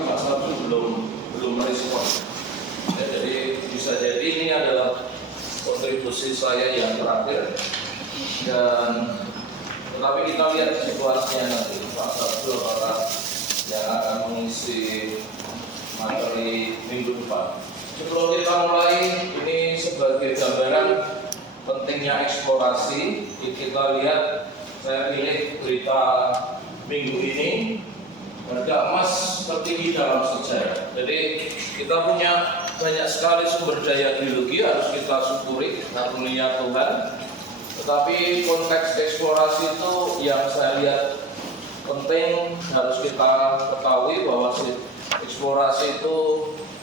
tapi Pak Sabtu belum merespon. Ya, jadi bisa jadi ini adalah kontribusi saya yang terakhir, dan tetapi kita lihat situasinya nanti Pak Sabtu apakah yang akan mengisi materi minggu depan. Sebelum kita mulai, ini sebagai gambaran pentingnya eksplorasi. Kita lihat, saya pilih berita minggu ini, harga emas tertinggi dalam sejarah. Jadi kita punya banyak sekali sumber daya geologi, harus kita syukuri karunia Tuhan. Tetapi konteks eksplorasi itu yang saya lihat penting, harus kita ketahui bahwa eksplorasi itu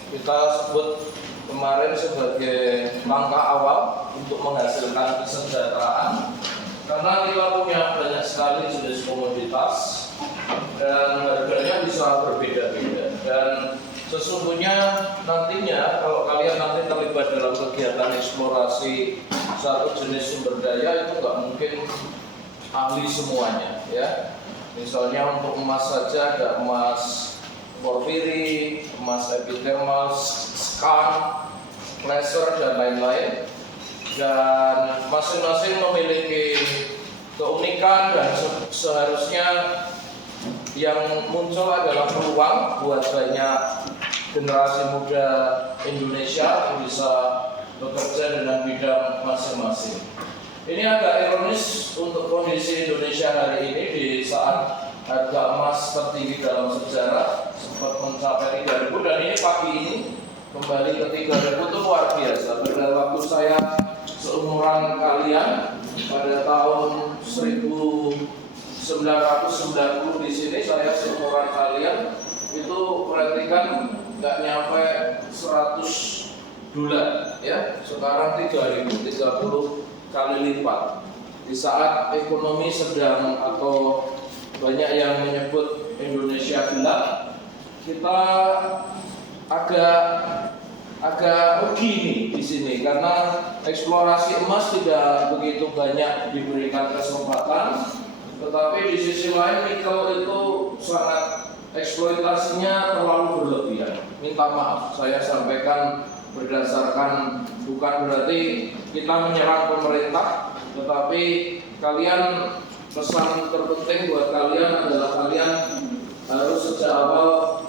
kita sebut kemarin sebagai langkah awal untuk menghasilkan kesejahteraan, karena kita punya banyak sekali jenis komoditas dan harganya bisa berbeda-beda. Dan sesungguhnya nantinya kalau kalian nanti terlibat dalam kegiatan eksplorasi satu jenis sumber daya, itu nggak mungkin ahli semuanya, ya. Misalnya untuk emas saja ada emas porfiri, emas epithermal, skarn, laser, dan lain-lain. Dan masing-masing memiliki keunikan, dan seharusnya yang muncul adalah peluang buat banyak generasi muda Indonesia yang bisa bekerja dengan bidang masing-masing. Ini agak ironis untuk kondisi Indonesia hari ini di saat harga emas tertinggi dalam sejarah, sempat mencapai 3.000, dan ini pagi ini kembali ke 3.000. Itu luar biasa. Pada waktu saya seumuran kalian pada tahun 1990 di sini, saya seumuran kalian, itu perhatikan nggak nyampe $100, ya. Sekarang 3.000, 30 kali lipat. Di saat ekonomi sedang, atau banyak yang menyebut Indonesia gelap, kita agak rugi nih di sini, karena eksplorasi emas tidak begitu banyak diberikan kesempatan. Tetapi di sisi lain nikel itu sangat, eksploitasinya terlalu berlebihan. Minta maaf, saya sampaikan berdasarkan, bukan berarti kita menyerang pemerintah, tetapi kalian, pesan terpenting buat kalian adalah kalian harus sejak awal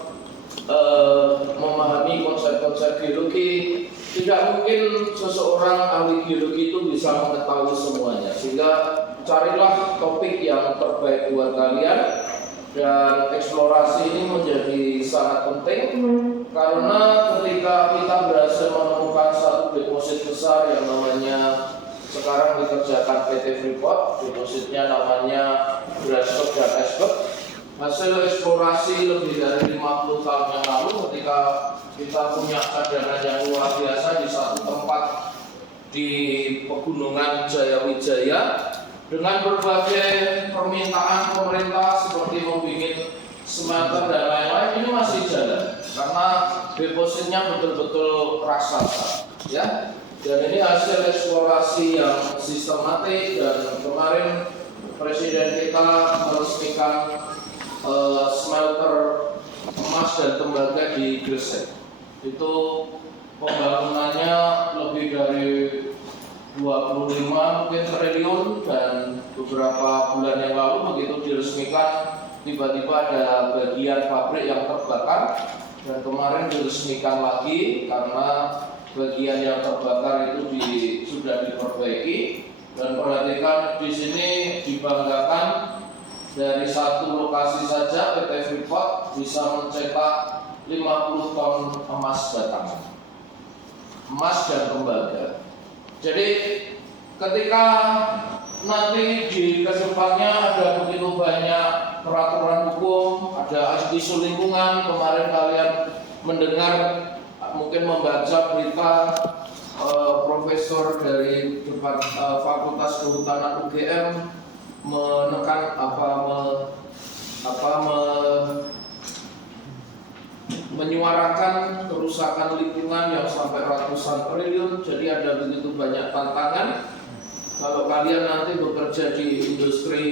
memahami konsep-konsep geologi. Tidak mungkin seseorang ahli geologi itu bisa mengetahui semuanya, sehingga carilah topik yang terbaik buat kalian. Dan eksplorasi ini menjadi sangat penting, karena ketika kita berhasil menemukan satu deposit besar yang namanya sekarang dikerjakan PT Freeport, depositnya namanya Grasberg dan Esberg. Hasil eksplorasi lebih dari 50 tahun yang lalu, ketika kita punya cadangan yang luar biasa di satu tempat di pegunungan Jayawijaya, dengan berbagai permintaan pemerintah seperti membuat smelter dan lain-lain, ini masih jalan karena depositnya betul-betul raksasa, ya. Dan ini hasil eksplorasi yang sistematik, dan kemarin Presiden kita meresmikan smelter emas dan tembaga di Gresik. Itu pembangunannya lebih dari 25 mungkin triliun, dan beberapa bulan yang lalu begitu diresmikan, tiba-tiba ada bagian pabrik yang terbakar, dan kemarin diresmikan lagi karena bagian yang terbakar itu sudah diperbaiki. Dan perhatikan di sini, dibanggakan dari satu lokasi saja PT Freeport bisa mencetak 50 ton emas batangan, emas dan tembaga. Jadi ketika nanti di kedepannya ada begitu banyak peraturan hukum, ada isu lingkungan, kemarin kalian mendengar, mungkin membaca berita profesor dari Fakultas Kehutanan UGM menekan menyuarakan kerusakan lingkungan yang sampai ratusan triliun. Jadi ada begitu banyak tantangan. Kalau kalian nanti bekerja di industri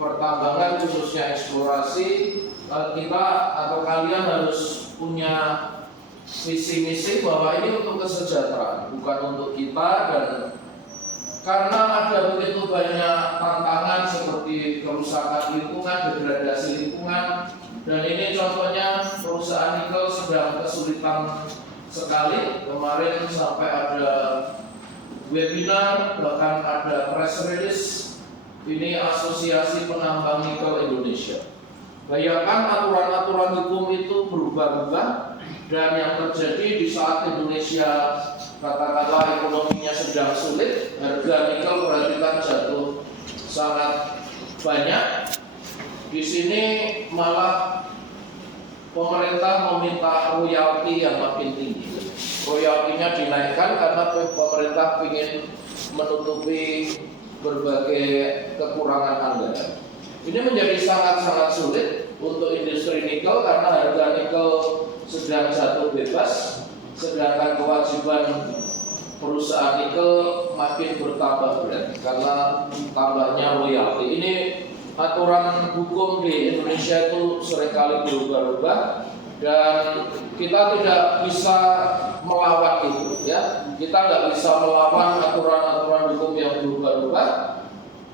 pertambangan, khususnya eksplorasi, kita atau kalian harus punya visi misi bahwa ini untuk kesejahteraan, bukan untuk kita. Dan karena ada begitu banyak tantangan seperti kerusakan lingkungan, degradasi lingkungan, dan ini contohnya perusahaan nikel sedang kesulitan sekali. Kemarin sampai ada webinar, bahkan ada press release, ini Asosiasi Penambang Nikel Indonesia. Bayangkan aturan-aturan hukum itu berubah-ubah, dan yang terjadi di saat Indonesia katakanlah ekonominya sedang sulit, harga nikel berarti kan jatuh sangat banyak. Di sini malah pemerintah meminta royalti yang makin tinggi. Royaltinya dinaikkan karena pemerintah ingin menutupi berbagai kekurangan anggaran. Ini menjadi sangat-sangat sulit untuk industri nikel karena harga nikel sedang jatuh bebas, sedangkan kewajiban perusahaan nikel makin bertambah berat karena tambahnya royalti. Ini aturan hukum di Indonesia itu seringkali berubah-ubah, dan kita tidak bisa melawan itu, ya. Kita nggak bisa melawan aturan-aturan hukum yang berubah-ubah.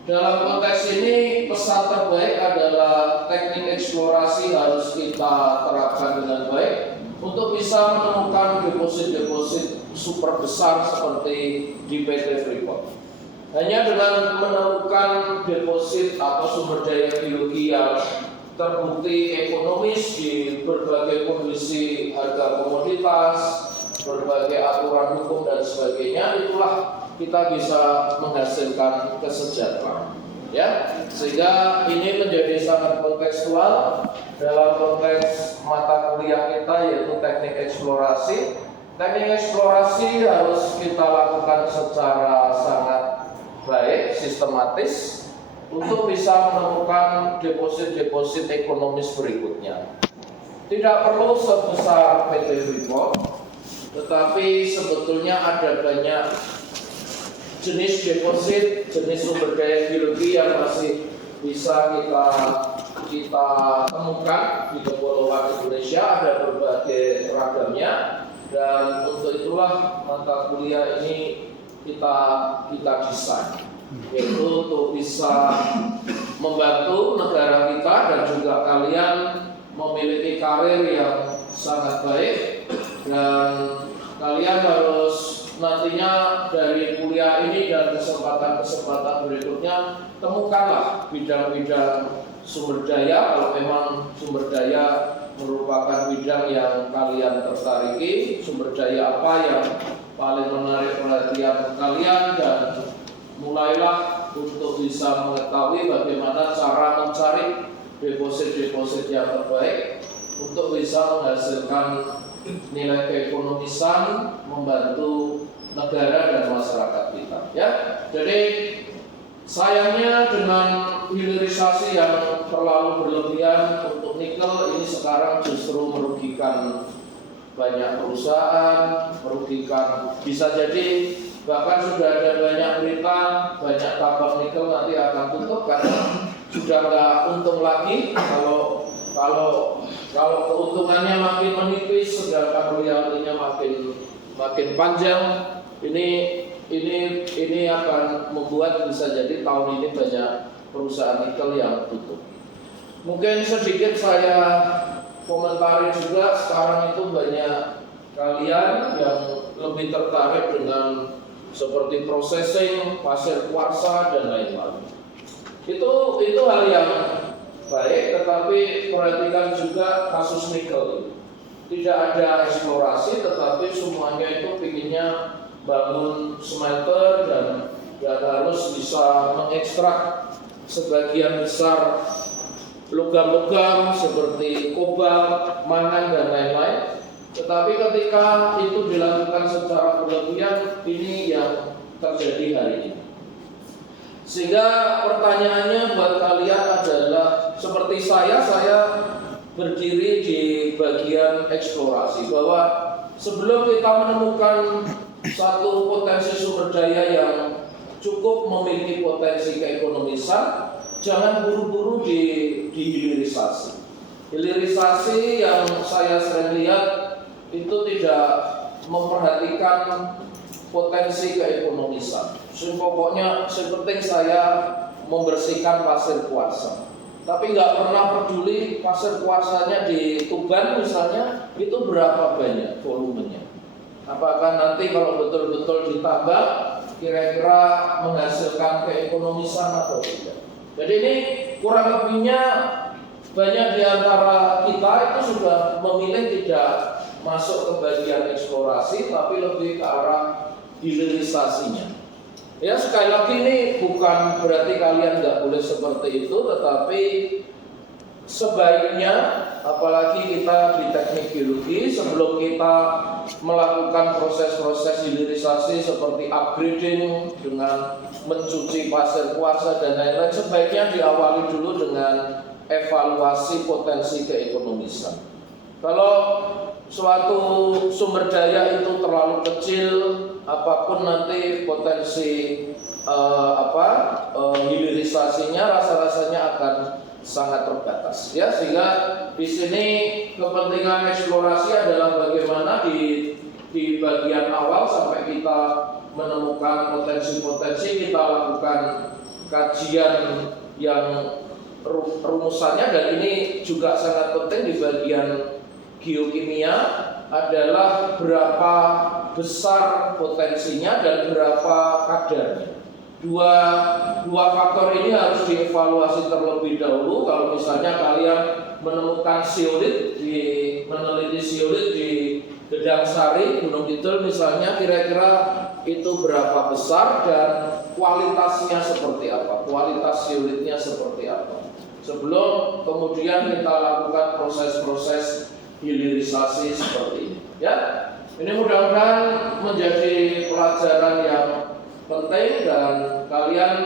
Dalam konteks ini, pesan terbaik adalah teknik eksplorasi harus kita terapkan dengan baik untuk bisa menemukan deposit-deposit super besar seperti di PT Freeport. Hanya dengan menemukan deposit atau sumber daya geologi yang terbukti ekonomis di berbagai kondisi harga komoditas, berbagai aturan hukum dan sebagainya, itulah kita bisa menghasilkan kesejahteraan, ya. Sehingga ini menjadi sangat kontekstual dalam konteks mata kuliah kita, yaitu teknik eksplorasi. Teknik eksplorasi harus kita lakukan secara sangat baik, sistematis, untuk bisa menemukan deposit-deposit ekonomis berikutnya. Tidak perlu sebesar PT Freeport, tetapi sebetulnya ada banyak jenis deposit, jenis sumber daya geologi yang masih bisa kita temukan di Kepulauan Indonesia. Ada berbagai ragamnya, dan untuk itulah mata kuliah ini kita desain, yaitu untuk bisa membantu negara kita dan juga kalian memiliki karir yang sangat baik. Dan kalian harus nantinya dari kuliah ini dan kesempatan-kesempatan berikutnya, temukanlah bidang-bidang sumber daya. Kalau memang sumber daya merupakan bidang yang kalian tertariki, sumber daya apa yang paling menarik perhatian kalian, dan mulailah untuk bisa mengetahui bagaimana cara mencari deposit-deposit yang terbaik untuk bisa menghasilkan nilai keekonomisan, membantu negara dan masyarakat kita, ya. Jadi sayangnya dengan hilirisasi yang terlalu berlebihan untuk nikel ini sekarang justru merugikan banyak perusahaan, merugikan, bisa jadi bahkan sudah ada banyak berita banyak tambang nikel nanti akan tutup karena sudah nggak untung lagi. Kalau keuntungannya makin menipis, sedangkan royaltinya makin panjang, ini akan membuat bisa jadi tahun ini banyak perusahaan nikel yang tutup. Mungkin sedikit saya komentari juga, sekarang itu banyak kalian yang lebih tertarik dengan seperti processing, pasir kuarsa dan lain-lain. Itu hal yang baik, tetapi perhatikan juga kasus nikel. Tidak ada eksplorasi, tetapi semuanya itu pinginnya bangun smelter dan harus bisa mengekstrak sebagian besar logam-logam seperti kobalt, mangan dan lain-lain. Tetapi ketika itu dilakukan secara berlebihan, ini yang terjadi hari ini. Sehingga pertanyaannya buat kalian adalah, seperti saya berdiri di bagian eksplorasi, bahwa sebelum kita menemukan satu potensi sumber daya yang cukup memiliki potensi keekonomisan, jangan buru-buru dihilirisasi. Hilirisasi yang saya sering lihat itu tidak memperhatikan potensi keekonomisan. Pokoknya penting saya membersihkan pasir kuarsa. Tapi nggak pernah peduli pasir kuarsanya di Tuban misalnya itu berapa banyak volumenya. Apakah nanti kalau betul-betul ditambah kira-kira menghasilkan keekonomisan atau tidak. Jadi ini kurang lebihnya banyak di antara kita itu sudah memilih tidak masuk ke bagian eksplorasi tapi lebih ke arah hilirisasinya. Ya sekali lagi ini bukan berarti kalian nggak boleh seperti itu, tetapi sebaiknya apalagi kita di teknik geologi sebelum kita melakukan proses-proses hilirisasi seperti upgrading dengan mencuci pasir kuarsa dan lain-lain, sebaiknya diawali dulu dengan evaluasi potensi keekonomisan. Kalau suatu sumber daya itu terlalu kecil, apapun nanti potensi hilirisasinya rasa-rasanya akan sangat terbatas. Ya, sehingga di sini kepentingan eksplorasi adalah bagaimana di bagian awal sampai kita menemukan potensi-potensi, kita lakukan kajian yang rumusannya, dan ini juga sangat penting di bagian geokimia adalah berapa besar potensinya dan berapa kadarnya. Dua faktor ini harus dievaluasi terlebih dahulu. Kalau misalnya kalian menemukan zeolit meneliti zeolit di Gedang Sari, Gunung Kidul misalnya, kira-kira itu berapa besar dan kualitasnya seperti apa, kualitas zeolitnya seperti apa, sebelum kemudian kita lakukan proses-proses hilirisasi seperti ini. Ya, ini mudah-mudahan menjadi pelajaran yang penting dan kalian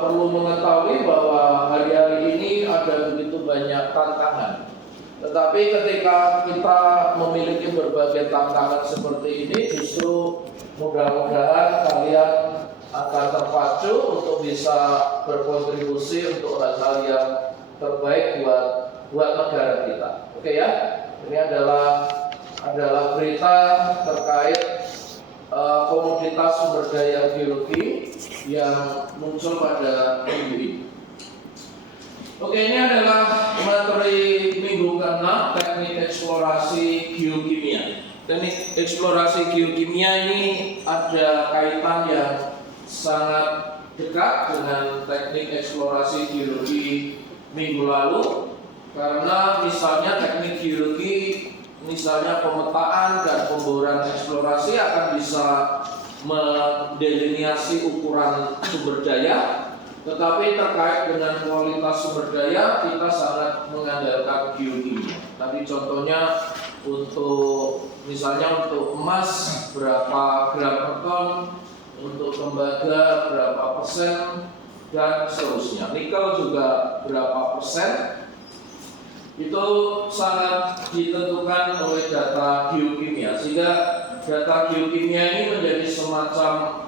perlu mengetahui bahwa hari-hari ini ada begitu banyak tantangan. Tetapi ketika kita memiliki berbagai tantangan seperti ini, justru mudah-mudahan kalian akan terpacu untuk bisa berkontribusi untuk hal-hal yang terbaik buat negara kita. Oke ya, ini adalah berita terkait komoditas sumber daya geologi yang muncul pada minggu ini. Oke, ini adalah materi minggu ke-6, teknik eksplorasi geokimia. Teknik eksplorasi geokimia ini ada kaitan yang sangat dekat dengan teknik eksplorasi geologi minggu lalu, karena misalnya teknik geologi, misalnya pemetaan dan pemboran eksplorasi akan bisa mendelineasi ukuran sumber daya. Tetapi terkait dengan kualitas sumber daya, kita sangat mengandalkan geokimia. Tadi contohnya misalnya untuk emas berapa gram per ton, untuk tembaga berapa persen, dan seterusnya. Nikel juga berapa persen, itu sangat ditentukan oleh data geokimia. Sehingga data geokimia ini menjadi semacam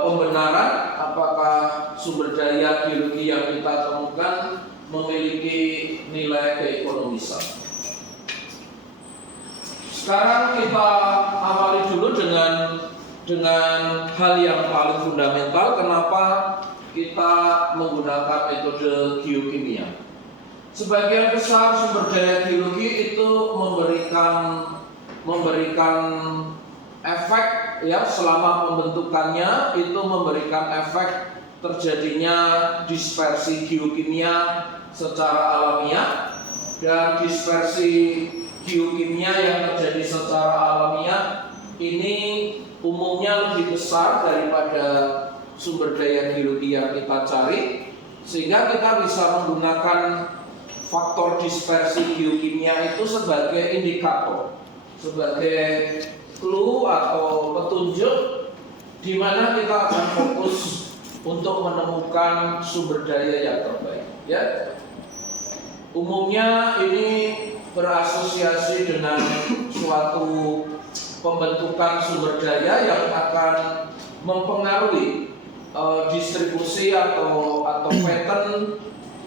pembenaran apakah sumber daya geologi yang kita temukan memiliki nilai keekonomisan. Sekarang kita awali dulu dengan hal yang paling fundamental, kenapa kita menggunakan metode geokimia. Sebagian besar sumber daya geologi itu memberikan efek, ya, selama pembentukannya itu memberikan efek terjadinya dispersi geokimia secara alamiah, dan dispersi geokimia yang terjadi secara alamiah ini umumnya lebih besar daripada sumber daya geologi yang kita cari, sehingga kita bisa menggunakan faktor dispersi geokimia itu sebagai indikator, sebagai clue atau petunjuk di mana kita akan fokus untuk menemukan sumber daya yang terbaik. Ya, umumnya ini berasosiasi dengan suatu pembentukan sumber daya yang akan mempengaruhi distribusi atau pattern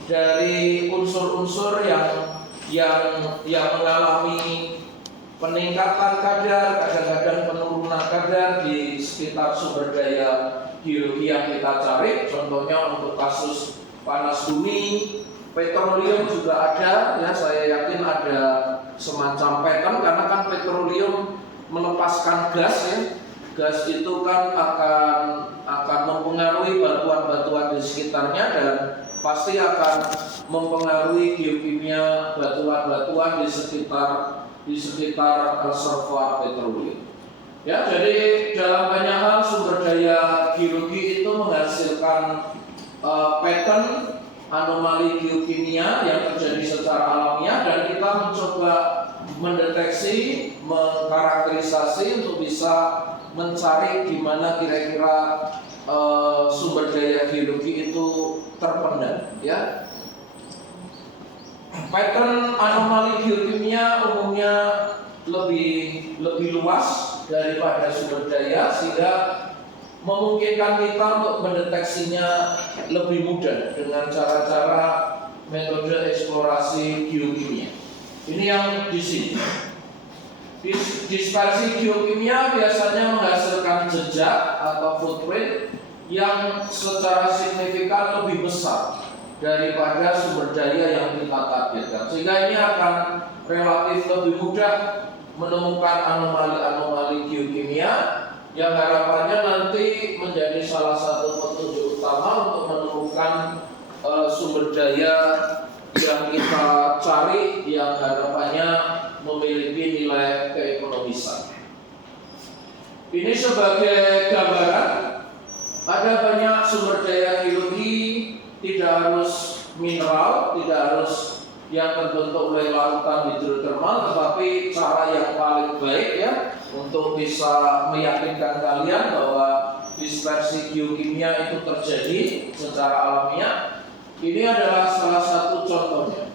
dari unsur-unsur yang mengalami peningkatan kadar, kadang-kadang penurunan kadar di sekitar sumber daya geologi yang kita cari. Contohnya untuk kasus panas bumi, petroleum juga ada, ya saya yakin ada semacam pattern karena kan petroleum melepaskan gas, ya. Gas itu kan akan mempengaruhi batuan-batuan di sekitarnya dan pasti akan mempengaruhi geokimia batuan-batuan di sekitar reservoir petroleum. Ya, jadi dalam banyak hal sumber daya geologi itu menghasilkan pattern anomali geokimia yang terjadi secara alamiah dan kita mencoba mendeteksi, mengkarakterisasi untuk bisa mencari di mana kira-kira sumber daya geologi itu terpendam, ya. Pattern anomali geokimia umumnya lebih luas daripada sumber daya sehingga memungkinkan kita untuk mendeteksinya lebih mudah dengan cara-cara metode eksplorasi geokimia. Ini yang di sini. Dispersi geokimia biasanya menghasilkan jejak atau footprint yang secara signifikan lebih besar daripada sumber daya yang kita targetkan, sehingga ini akan relatif lebih mudah menemukan anomali-anomali geokimia yang harapannya nanti menjadi salah satu petunjuk utama untuk menemukan sumber daya yang kita cari yang harapannya memiliki nilai keekonomisan. Ini sebagai gambaran, ada banyak sumber daya geologi, tidak harus mineral, tidak harus yang terbentuk oleh lautan hidrotermal, tetapi cara yang paling baik, ya, untuk bisa meyakinkan kalian bahwa dispersi geokimia itu terjadi secara alamiah, ini adalah salah satu contohnya.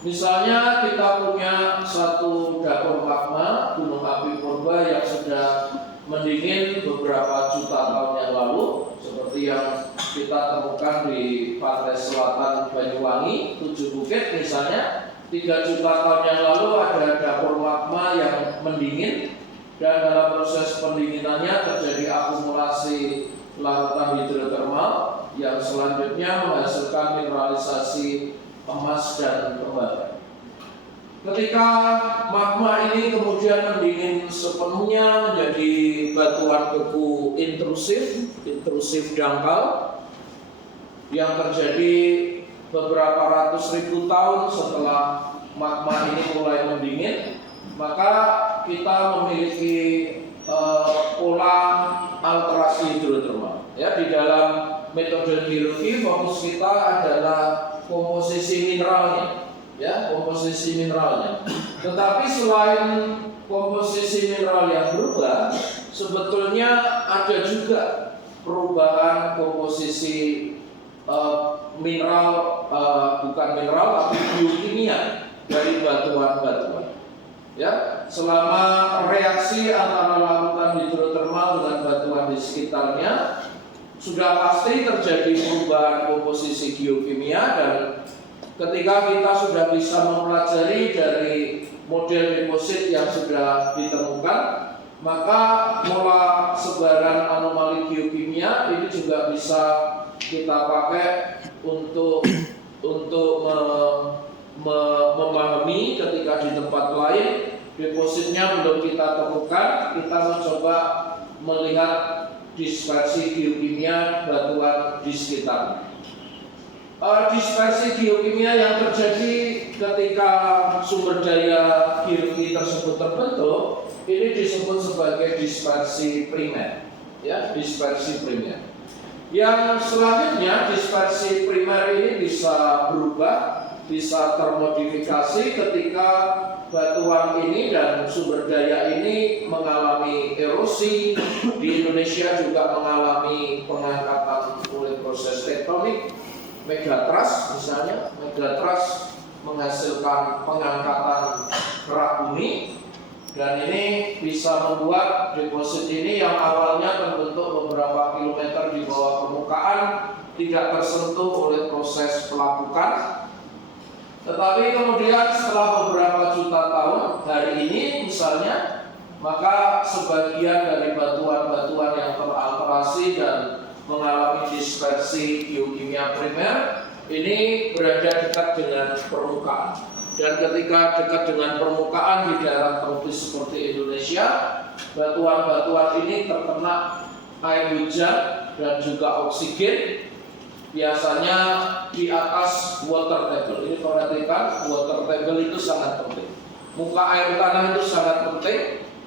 Misalnya kita punya satu dapur magma gunung api purba yang sudah mendingin beberapa juta tahun yang lalu, seperti yang kita temukan di pantai selatan Banyuwangi, 7 Bukit misalnya. 3 juta tahun yang lalu ada dapur magma yang mendingin dan dalam proses pendinginannya terjadi akumulasi lautan hidrotermal yang selanjutnya menghasilkan mineralisasi emas dan tembaga. Ketika magma ini kemudian mendingin sepenuhnya menjadi batuan beku intrusif dangkal yang terjadi beberapa ratus ribu tahun setelah magma ini mulai mendingin, maka kita memiliki pola alterasi hidrotermal. Ya, di dalam metode geologi fokus kita adalah komposisi mineralnya, ya, komposisi mineralnya. Tetapi selain komposisi mineral yang berubah, sebetulnya ada juga perubahan komposisi mineral, bukan mineral tapi biokimia dari batuan-batuan. Ya, selama reaksi antara lautan hidrotermal dengan batuan di sekitarnya, sudah pasti terjadi perubahan komposisi geokimia dan ketika kita sudah bisa mempelajari dari model deposit yang sudah ditemukan, maka pola sebaran anomali geokimia ini juga bisa kita pakai untuk memahami ketika di tempat lain depositnya belum kita temukan, kita mencoba melihat dispersi geokimia batuan di sekitar. Dispersi geokimia yang terjadi ketika sumber daya geologi tersebut terbentuk, ini disebut sebagai dispersi primer. Ya, dispersi primer. Yang selanjutnya, dispersi primer ini bisa berubah, bisa termodifikasi ketika batuan ini dan sumber daya ini mengalami erosi. Di Indonesia juga mengalami pengangkatan oleh proses tektonik. Megatrust misalnya, megatrust menghasilkan pengangkatan kerak bumi dan ini bisa bisa membuat deposit ini yang awalnya terbentuk beberapa kilometer di bawah permukaan tidak tersentuh oleh proses pelapukan. Tetapi kemudian setelah beberapa juta tahun, hari ini misalnya, maka sebagian dari batuan-batuan yang teralterasi dan mengalami dispersi geokimia primer ini berada dekat dengan permukaan. Dan ketika dekat dengan permukaan di daerah tropis seperti Indonesia, batuan-batuan ini terkena air hujan dan juga oksigen, biasanya di atas water table. Ini perhatikan, water table itu sangat penting. Muka air tanah itu sangat penting.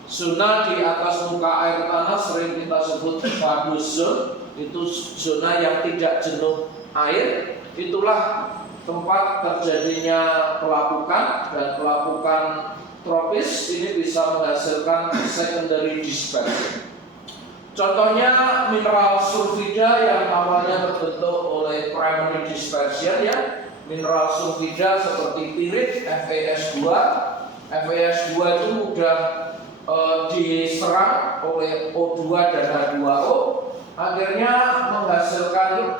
Zona di atas muka air tanah sering kita sebut vadose zone. Itu zona yang tidak jenuh air. Itulah tempat terjadinya pelapukan, dan pelapukan tropis ini bisa menghasilkan secondary dispersion. Contohnya mineral sulfida yang awalnya terbentuk oleh primary dispersion, ya. Mineral sulfida seperti pirit, FeS2. FeS2 itu mudah diserang oleh O2 dan H2O, akhirnya menghasilkan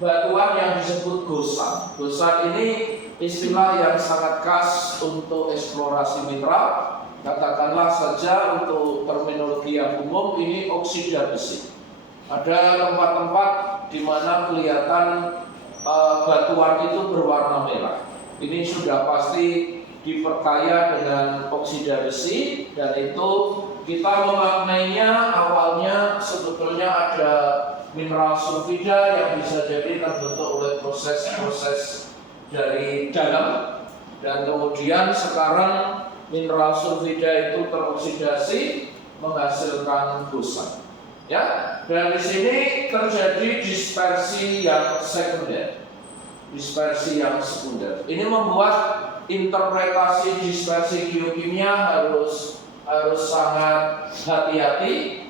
batuan yang disebut gosan. Gosan ini istilah yang sangat khas untuk eksplorasi mineral. Katakanlah saja untuk terminologi yang umum, ini oksida besi. Ada tempat-tempat di mana kelihatan batuan itu berwarna merah. Ini sudah pasti diperkaya dengan oksida besi, dan itu kita memaknainya awalnya sebetulnya ada mineral sulfida yang bisa jadi terbentuk oleh proses-proses dari dalam, dan kemudian sekarang mineral sulfida itu teroksidasi menghasilkan gosan. Ya, dan di sini terjadi dispersi yang sekunder, dispersi yang sekunder. Ini membuat interpretasi dispersi geokimia harus sangat hati-hati.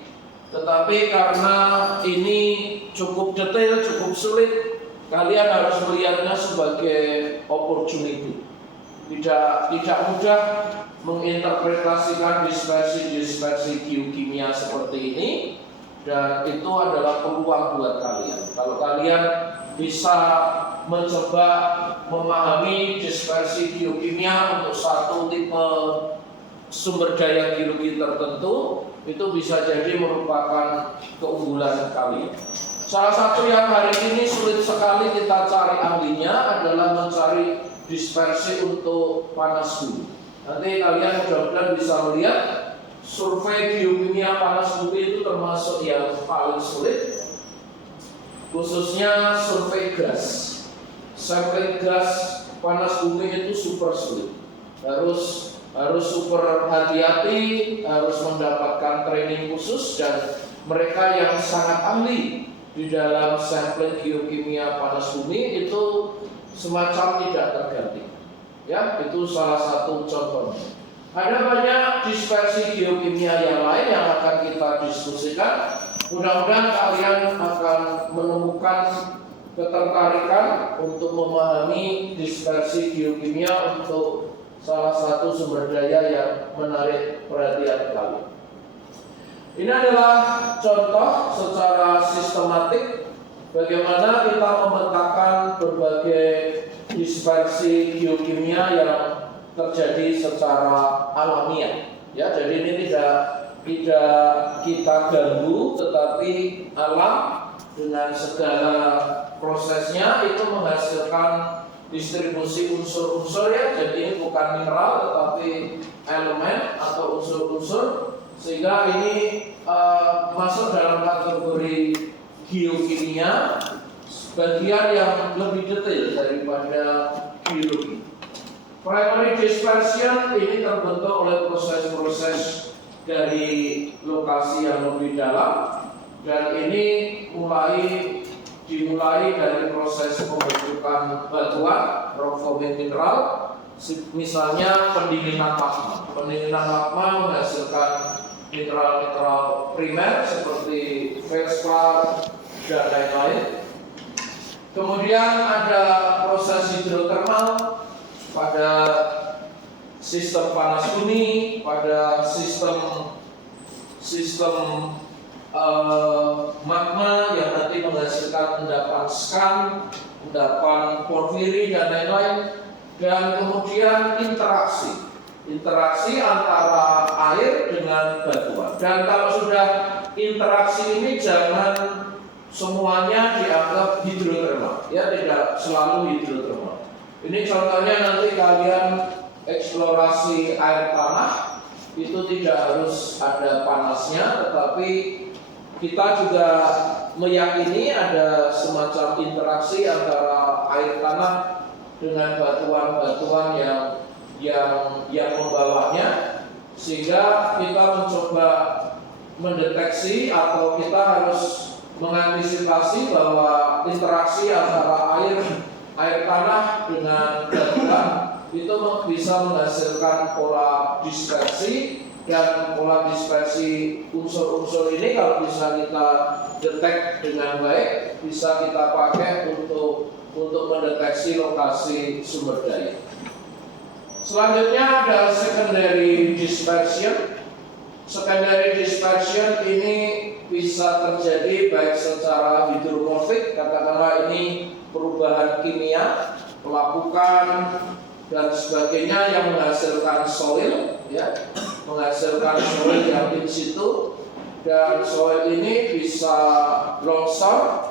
Tetapi karena ini cukup detail, cukup sulit, kalian harus melihatnya sebagai opportunity. Tidak mudah menginterpretasikan dispersi geokimia seperti ini, dan itu adalah peluang buat kalian. Kalau kalian bisa mencoba memahami dispersi geokimia untuk satu tipe sumber daya geologi tertentu, itu bisa jadi merupakan keunggulan kalian. Salah satu yang hari ini sulit sekali kita cari ahlinya adalah mencari dispersi untuk panas bumi. Nanti kalian mudah-mudahan bisa melihat survei geokimia panas bumi itu termasuk yang paling sulit, khususnya survei gas. Sampling gas panas bumi itu super sulit. Harus super hati-hati, harus mendapatkan training khusus, dan mereka yang sangat ahli di dalam sampling geokimia panas bumi itu semacam tidak terganti. Ya, itu salah satu contohnya. Ada banyak dispersi geokimia yang lain yang akan kita diskusikan. Mudah-mudahan kalian akan menemukan ketertarikan untuk memahami dispersi geokimia untuk salah satu sumber daya yang menarik perhatian kalian. Ini adalah contoh secara sistematik bagaimana kita memetakan berbagai dispersi geokimia yang terjadi secara alamiah. Ya, jadi ini tidak kita ganggu, tetapi alam dengan segala prosesnya itu menghasilkan distribusi unsur-unsur, ya. Jadi ini bukan mineral tetapi elemen atau unsur-unsur, sehingga ini masuk dalam kategori geokimia, bagian yang lebih detail daripada geologi. Primary dispersion ini terbentuk oleh proses-proses dari lokasi yang lebih dalam, dan ini dimulai dari proses pembentukan batuan, rock forming mineral, misalnya pendinginan magma. Pendinginan magma menghasilkan mineral-mineral primer seperti feldspar dan lain-lain. Kemudian ada proses hidrotermal pada sistem panas bumi, pada sistem magma yang nanti menghasilkan endapan skan, endapan porfiri dan lain-lain, dan kemudian interaksi antara air dengan batuan. Dan kalau sudah interaksi ini jangan semuanya dianggap hidrotermal, ya, tidak selalu hidrotermal. Ini contohnya nanti kalian eksplorasi air tanah, itu tidak harus ada panasnya, tetapi kita juga meyakini ada semacam interaksi antara air tanah dengan batuan-batuan yang membawanya, sehingga kita mencoba mendeteksi atau kita harus mengantisipasi bahwa interaksi antara air tanah dengan batuan itu bisa menghasilkan pola dispersi, dan pola dispersi unsur-unsur ini kalau bisa kita detek dengan baik, bisa kita pakai untuk mendeteksi lokasi sumber daya. Selanjutnya ada secondary dispersion. Secondary dispersion ini bisa terjadi baik secara hidromorfik, katakanlah ini perubahan kimia, pelapukan dan sebagainya yang menghasilkan soil, ya, menghasilkan soil yang in situ, dan soil ini bisa longsor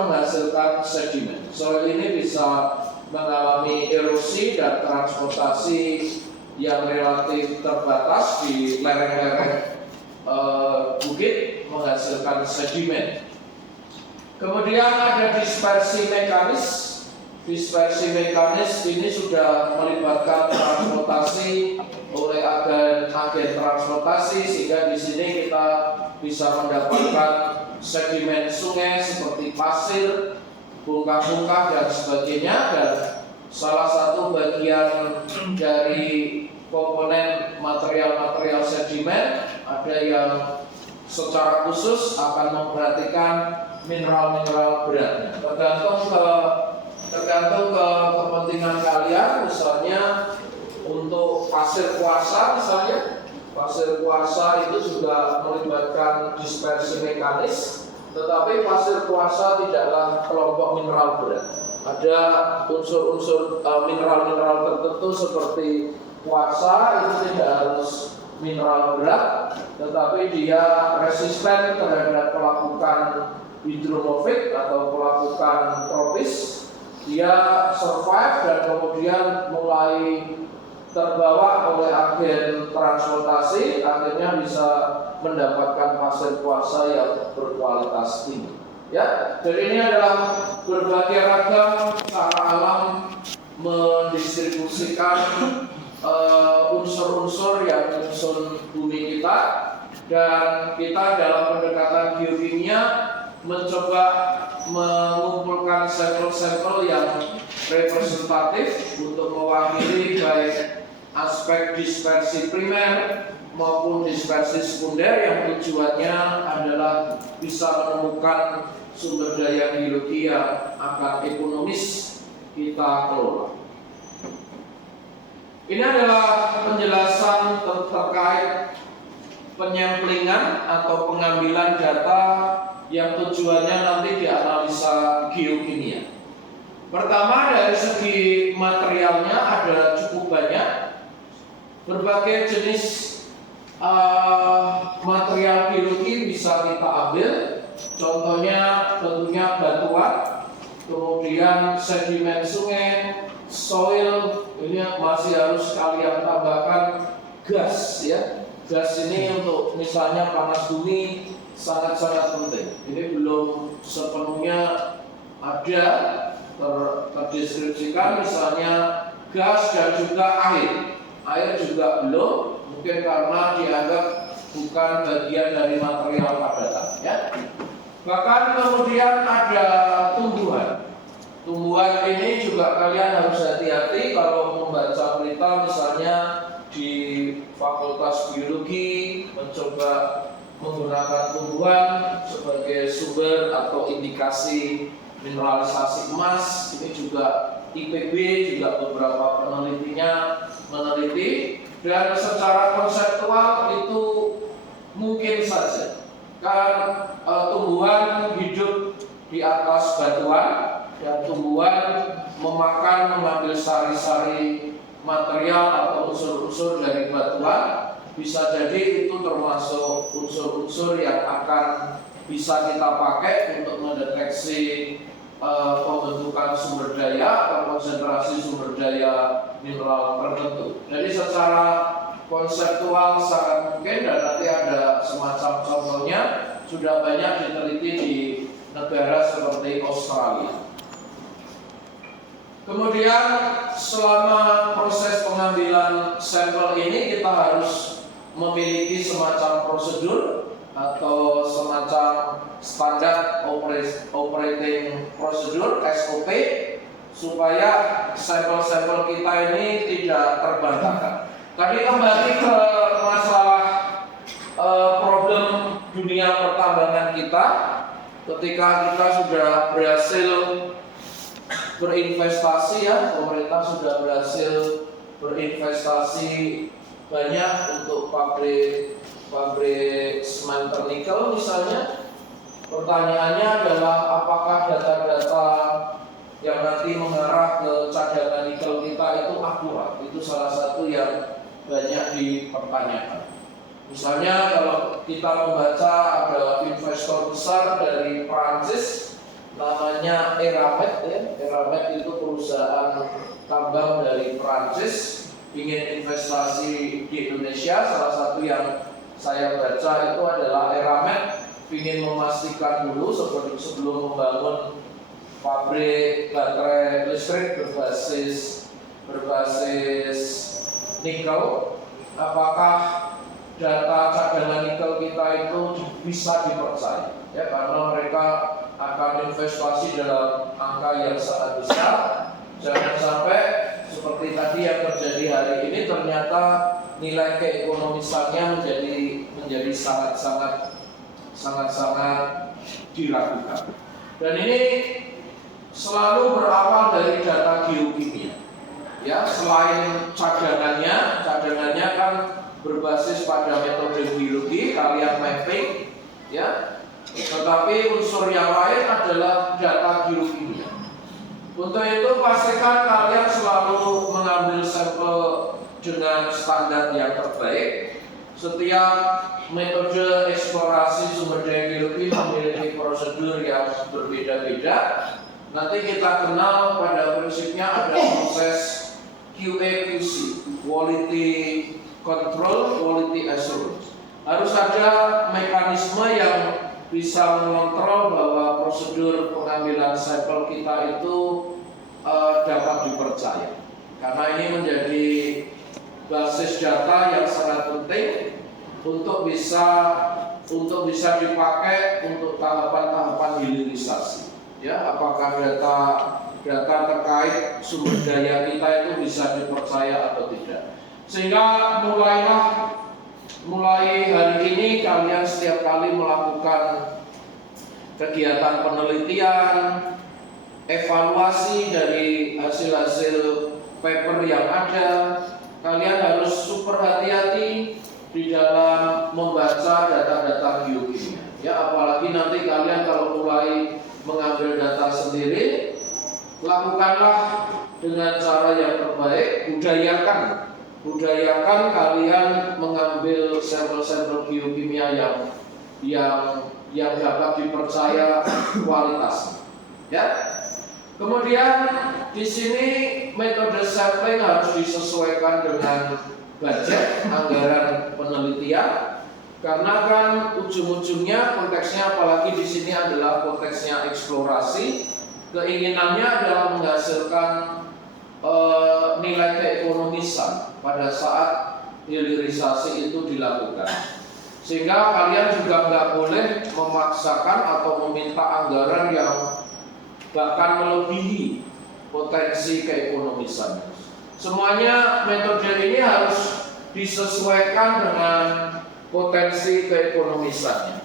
menghasilkan sedimen. Soil ini bisa mengalami erosi dan transportasi yang relatif terbatas di lereng-lereng bukit menghasilkan sedimen. Kemudian ada dispersi mekanis. Dispersi mekanis ini sudah melibatkan transportasi oleh agen transportasi, sehingga di sini kita bisa mendapatkan sedimen sungai seperti pasir, bongkah-bongkah dan sebagainya. Dan salah satu bagian dari komponen material-material sedimen ada yang secara khusus akan memperhatikan mineral-mineral beratnya. Tergantung ke kepentingan kalian. Misalnya untuk pasir kuarsa, pasir kuarsa itu juga melibatkan dispersi mekanis, tetapi pasir kuarsa tidaklah kelompok mineral berat. Ada unsur-unsur mineral-mineral tertentu seperti kuarsa itu tidak harus mineral berat, tetapi dia resisten terhadap pelapukan hidromorfik atau pelapukan tropis. Dia survive dan kemudian mulai terbawa oleh agen transportasi, akhirnya bisa mendapatkan pasir kuarsa yang berkualitas tinggi. Ya, jadi ini adalah berbagai ragam cara alam mendistribusikan unsur-unsur yang menyusun bumi kita, dan kita dalam pendekatan geokimia mencoba mengumpulkan sampel-sampel yang representatif untuk mewakili baik aspek dispersi primer maupun dispersi sekunder, yang tujuannya adalah bisa menemukan sumber daya geologi yang akan ekonomis kita kelola. Ini adalah penjelasan terkait penyamplingan atau pengambilan data yang tujuannya nanti dianalisa geokimia. Pertama, dari segi materialnya ada cukup banyak. Berbagai jenis material geologi bisa kita ambil. Contohnya tentunya batuan, kemudian sedimen sungai, soil. Ini masih harus kalian tambahkan gas, ya. Gas ini untuk misalnya panas bumi sangat-sangat penting. Ini belum sepenuhnya ada terdeskripsikan, misalnya gas dan juga air. Air juga belum, mungkin karena dianggap bukan bagian dari material padatan, ya. Bahkan kemudian ada tumbuhan. Tumbuhan ini juga kalian harus hati-hati kalau membaca berita, misalnya di Fakultas Biologi mencoba menggunakan tumbuhan sebagai sumber atau indikasi mineralisasi emas. Ini juga IPB juga beberapa penelitinya meneliti, dan secara konseptual itu mungkin saja kan tumbuhan hidup di atas batuan dan tumbuhan mengambil sari-sari material atau unsur-unsur dari batuan. Bisa jadi itu termasuk unsur-unsur yang akan bisa kita pakai untuk mendeteksi pembentukan sumber daya atau konsentrasi sumber daya mineral tertentu. Jadi secara konseptual sangat mungkin, dan nanti ada semacam contohnya, sudah banyak diteliti di negara seperti Australia. Kemudian selama proses pengambilan sampel ini kita harus memiliki semacam prosedur atau semacam standar operating procedure (SOP) supaya sampel-sampel kita ini tidak terbantahkan. Tadi kembali ke masalah problem dunia pertambangan kita, ketika kita sudah berhasil berinvestasi, ya, pemerintah sudah berhasil berinvestasi banyak untuk pabrik smelter nikel misalnya. Pertanyaannya adalah apakah data-data yang nanti mengarah ke cadangan nikel kita itu akurat? Itu salah satu yang banyak dipertanyakan. Misalnya kalau kita membaca ada investor besar dari Prancis namanya Eramet, ya. Eramet itu perusahaan tambang dari Prancis, ingin investasi di Indonesia. Salah satu yang saya baca itu adalah Eramet ingin memastikan dulu sebelum membangun pabrik baterai listrik berbasis nikel, apakah data cadangan nikel kita itu bisa dipercaya, ya, karena mereka akan investasi dalam angka yang sangat besar. Jangan sampai seperti tadi yang terjadi hari ini, ternyata nilai keekonomisannya menjadi sangat-sangat diragukan. Dan ini selalu berawal dari data geokimia. Ya, selain cadangannya kan berbasis pada metode biologi, kalian mapping, ya. Tetapi unsur yang lain adalah data geokimia. Untuk itu pastikan kalian selalu mengambil sampel dengan standar yang terbaik. Setiap metode eksplorasi sumber daya geologi memiliki prosedur yang berbeda-beda. Nanti kita kenal pada prinsipnya ada proses QA/QC, quality control, quality assurance. Harus ada mekanisme yang bisa mengontrol bahwa prosedur pengambilan sampel kita itu dapat dipercaya. Karena ini menjadi basis data yang sangat penting untuk bisa dipakai untuk tahapan-tahapan hilirisasi. Ya, apakah data terkait sumber daya kita itu bisa dipercaya atau tidak. Sehingga mulai hari ini kalian setiap kali melakukan kegiatan penelitian, evaluasi dari hasil-hasil paper yang ada, kalian harus super hati-hati di dalam membaca data-data geokimia. Ya, apalagi nanti kalian kalau mulai mengambil data sendiri, lakukanlah dengan cara yang terbaik. Budayakan kalian mengambil sampel-sampel geokimia yang dapat dipercaya kualitasnya. Ya. Kemudian di sini metode sampling harus disesuaikan dengan budget anggaran penelitian, karena kan ujung-ujungnya konteksnya, apalagi di sini adalah konteksnya eksplorasi, keinginannya adalah menghasilkan nilai keekonomisan pada saat hilirisasi itu dilakukan. Sehingga kalian juga nggak boleh memaksakan atau meminta anggaran yang bahkan melebihi potensi keekonomisan. Semuanya metode ini harus disesuaikan dengan potensi keekonomisannya.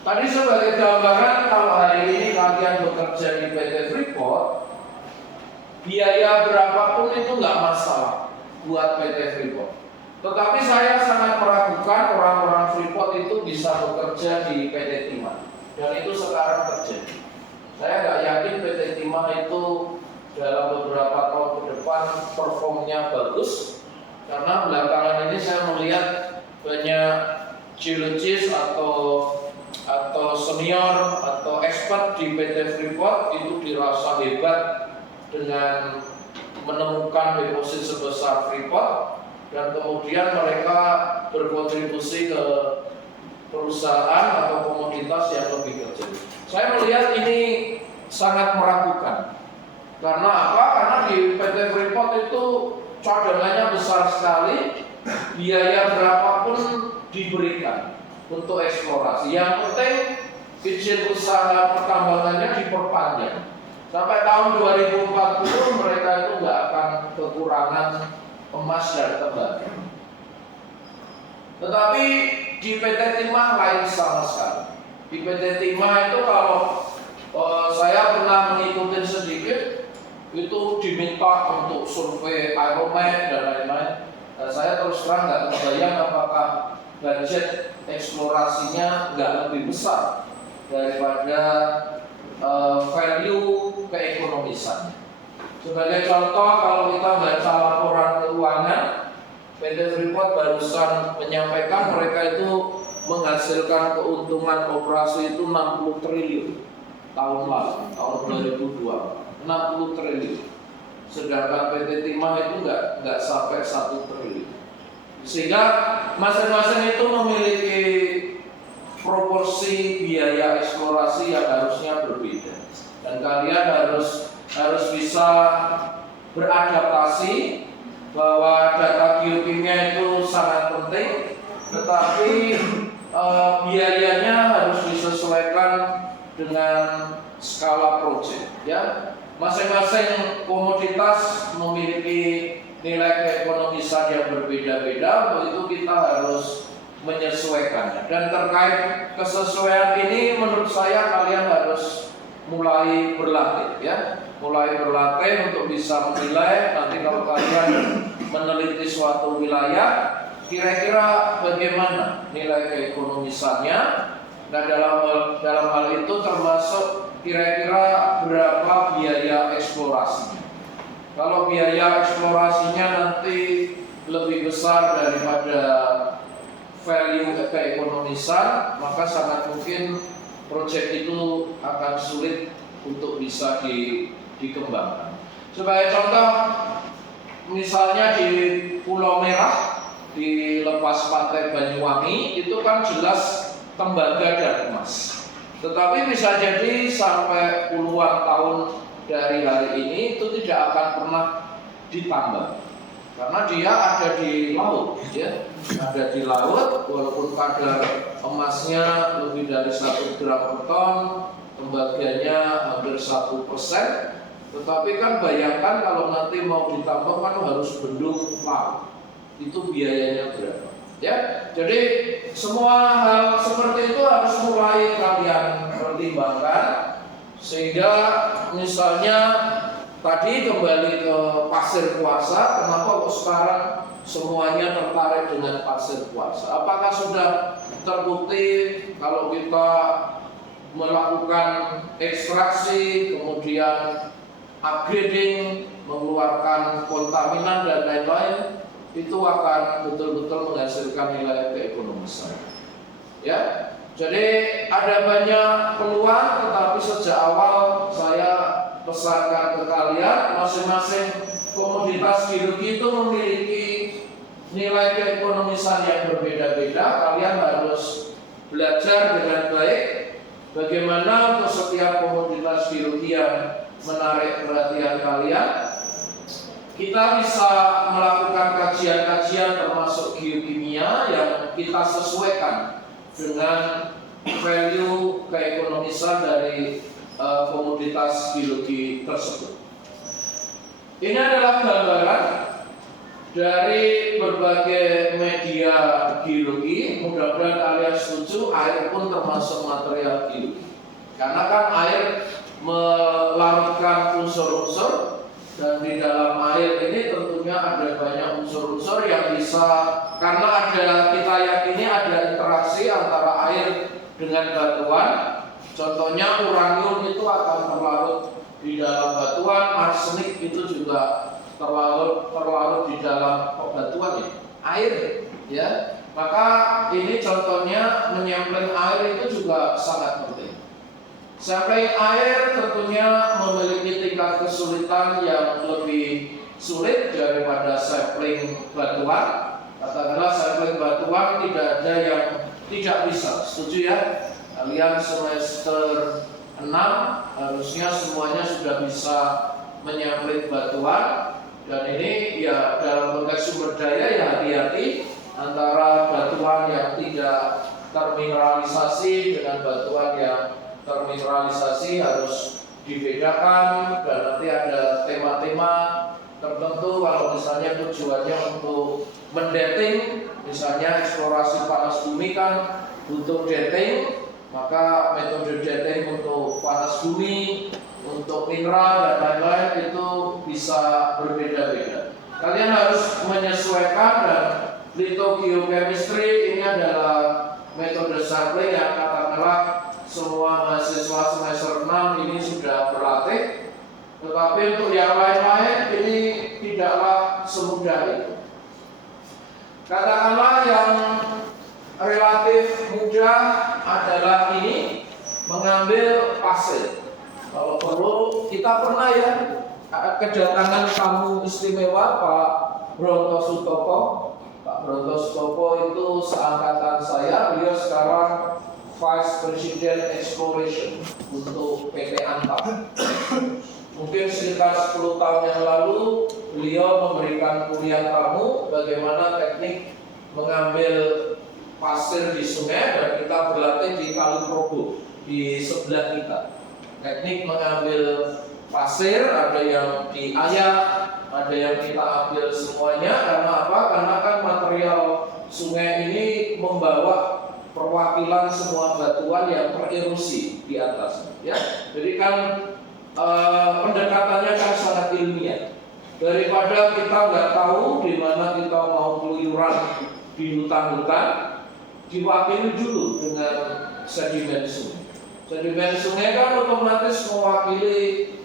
Tadi sebagai gambaran, kalau hari ini kalian bekerja di PT Freeport, biaya berapapun itu nggak masalah. buat PT Freeport. Tetapi saya sangat meragukan orang-orang Freeport itu bisa bekerja di PT Timah, dan itu sekarang terjadi. Saya nggak yakin PT Timah itu dalam beberapa tahun ke depan performnya bagus, karena belakangan ini saya melihat banyak geologis atau senior atau expert di PT Freeport itu dirasa hebat dengan menemukan deposit sebesar Freeport, dan kemudian mereka berkontribusi ke perusahaan atau komoditas yang lebih kecil. Saya melihat ini sangat meragukan. Karena apa? Karena di PT Freeport itu cadangannya besar sekali, biaya berapapun diberikan untuk eksplorasi. Yang penting izin usaha pertambangannya diperpanjang. Sampai tahun 2040 mereka itu nggak akan kekurangan emas dan tembaga. Tetapi di PT Timah lain sama sekali. Di PT Timah itu kalau saya pernah mengikuti sedikit, itu diminta untuk survei aeromet dan lain-lain. Saya terus terang nggak kebayang apakah budget eksplorasinya nggak lebih besar daripada value keekonomisan. Sebagai contoh, kalau kita baca laporan keuangan, PT Freeport barusan menyampaikan mereka itu menghasilkan keuntungan operasi itu 60 triliun tahun lalu, tahun 2002, 60 triliun. Sedangkan PT Timah itu nggak sampai 1 triliun. Sehingga masing-masing itu memiliki proporsi biaya eksplorasi yang harusnya berbeda. Dan kalian harus bisa beradaptasi bahwa data geokimia itu sangat penting, tetapi biayanya harus disesuaikan dengan skala proyek. Ya, masing-masing komoditas memiliki nilai keekonomisan yang berbeda-beda, untuk itu kita harus menyesuaikannya. Dan terkait kesesuaian ini, menurut saya kalian harus mulai berlatih, ya. Mulai berlatih untuk bisa menilai nanti kalau kalian meneliti suatu wilayah, kira-kira bagaimana nilai keekonomisannya. Nah, dalam hal itu termasuk kira-kira berapa biaya eksplorasinya. Kalau biaya eksplorasinya nanti lebih besar daripada value keekonomisan, maka sangat mungkin proyek itu akan sulit untuk bisa dikembangkan. Sebagai contoh, misalnya di Pulau Merah, di lepas pantai Banyuwangi, itu kan jelas tembaga dan emas. Tetapi bisa jadi sampai puluhan tahun dari hari ini itu tidak akan pernah ditambah, karena dia ada di laut, ya, ada di laut. Walaupun kadar emasnya lebih dari 1 gram per ton, tembaganya hampir 1%, tetapi kan bayangkan kalau nanti mau ditambah kan harus bendung laut, itu biayanya berapa? Ya, jadi semua hal seperti itu harus mulai kalian pertimbangkan, sehingga misalnya tadi kembali ke pasir kuarsa, kenapa kok sekarang semuanya tertarik dengan pasir kuarsa? Apakah sudah terbukti kalau kita melakukan ekstraksi, kemudian upgrading, mengeluarkan kontaminan dan lain-lain, itu akan betul-betul menghasilkan nilai keekonomisan? Ya, jadi ada banyak peluang, tetapi sejak awal saya pesankan ke kalian, masing-masing komoditas geologi itu memiliki nilai keekonomisan yang berbeda-beda. Kalian harus belajar dengan baik bagaimana untuk setiap komoditas geologi yang menarik perhatian kalian. Kita bisa melakukan kajian-kajian termasuk geokimia yang kita sesuaikan dengan value keekonomisan dari komoditas geologi tersebut. Ini adalah gambaran dari berbagai media geologi. Mudah-mudahan kalian setuju, air pun termasuk material geologi. Karena kan air melarutkan unsur-unsur, Dan di dalam air ini tentunya ada banyak unsur-unsur yang bisa, karena kita yakini ada interaksi antara air dengan batuan. Contohnya uranium itu akan terlarut di dalam batuan, arsenik itu juga terlarut di dalam batuan air, ya. Maka ini contohnya menyampling air itu juga sangat penting. Sampling air tentunya memiliki tingkat kesulitan yang lebih sulit daripada sampling batuan. Katakanlah sampling batuan tidak ada yang tidak bisa, setuju ya? Kalian semester 6 harusnya semuanya sudah bisa menyampling batuan. Dan ini ya dalam konteks sumber daya ya hati-hati antara batuan yang tidak termineralisasi dengan batuan yang termineralisasi, harus dibedakan. Dan nanti ada tema-tema tertentu. Kalau misalnya tujuannya untuk mendating, misalnya eksplorasi panas bumi kan untuk dating, maka metode dating untuk panas bumi, untuk mineral dan lain-lain itu bisa berbeda-beda. Kalian harus menyesuaikan. Dan lithogeochemistry ini adalah metode sampling yang katakanlah semua mahasiswa semester 6 ini sudah berlatih. Tetapi untuk yang lain-lain ini tidaklah semudah itu. Katakanlah yang relatif mudah adalah ini, mengambil pasir. Kalau perlu, kita pernah ya kedatangan tamu istimewa Pak Bronto Sutopo. Pak Bronto Sutopo itu seangkatan saya, beliau sekarang Vice President Exploration untuk PT Antam. Mungkin sekitar 10 tahun yang lalu beliau memberikan kuliah tamu bagaimana teknik mengambil pasir di sungai, dan kita berlatih di Kali Progo di sebelah kita. Teknik mengambil pasir, ada yang diayak, ada yang kita ambil semuanya. Karena apa? Karena kan material sungai ini membawa perwakilan semua batuan yang tererosi di atasnya, ya. Jadi kan pendekatannya kan sangat ilmiah. Daripada kita nggak tahu di mana kita mau keluyuran di hutan-hutan, diwakili dulu dengan sedimen sungai. Sedimen sungai kan otomatis mewakili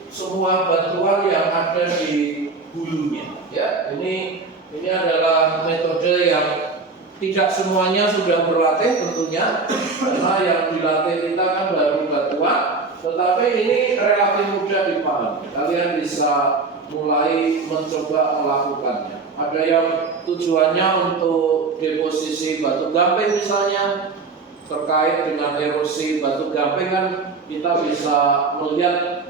semua batuan yang ada di hulunya, ya. Ini adalah metode yang tidak semuanya sudah berlatih tentunya, karena yang dilatih kita kan baru batuan, tetapi ini relatif mudah dipahami. Kalian bisa mulai mencoba melakukannya. Ada yang tujuannya untuk deposisi batu gamping misalnya, terkait dengan erosi batu gamping kan kita bisa melihat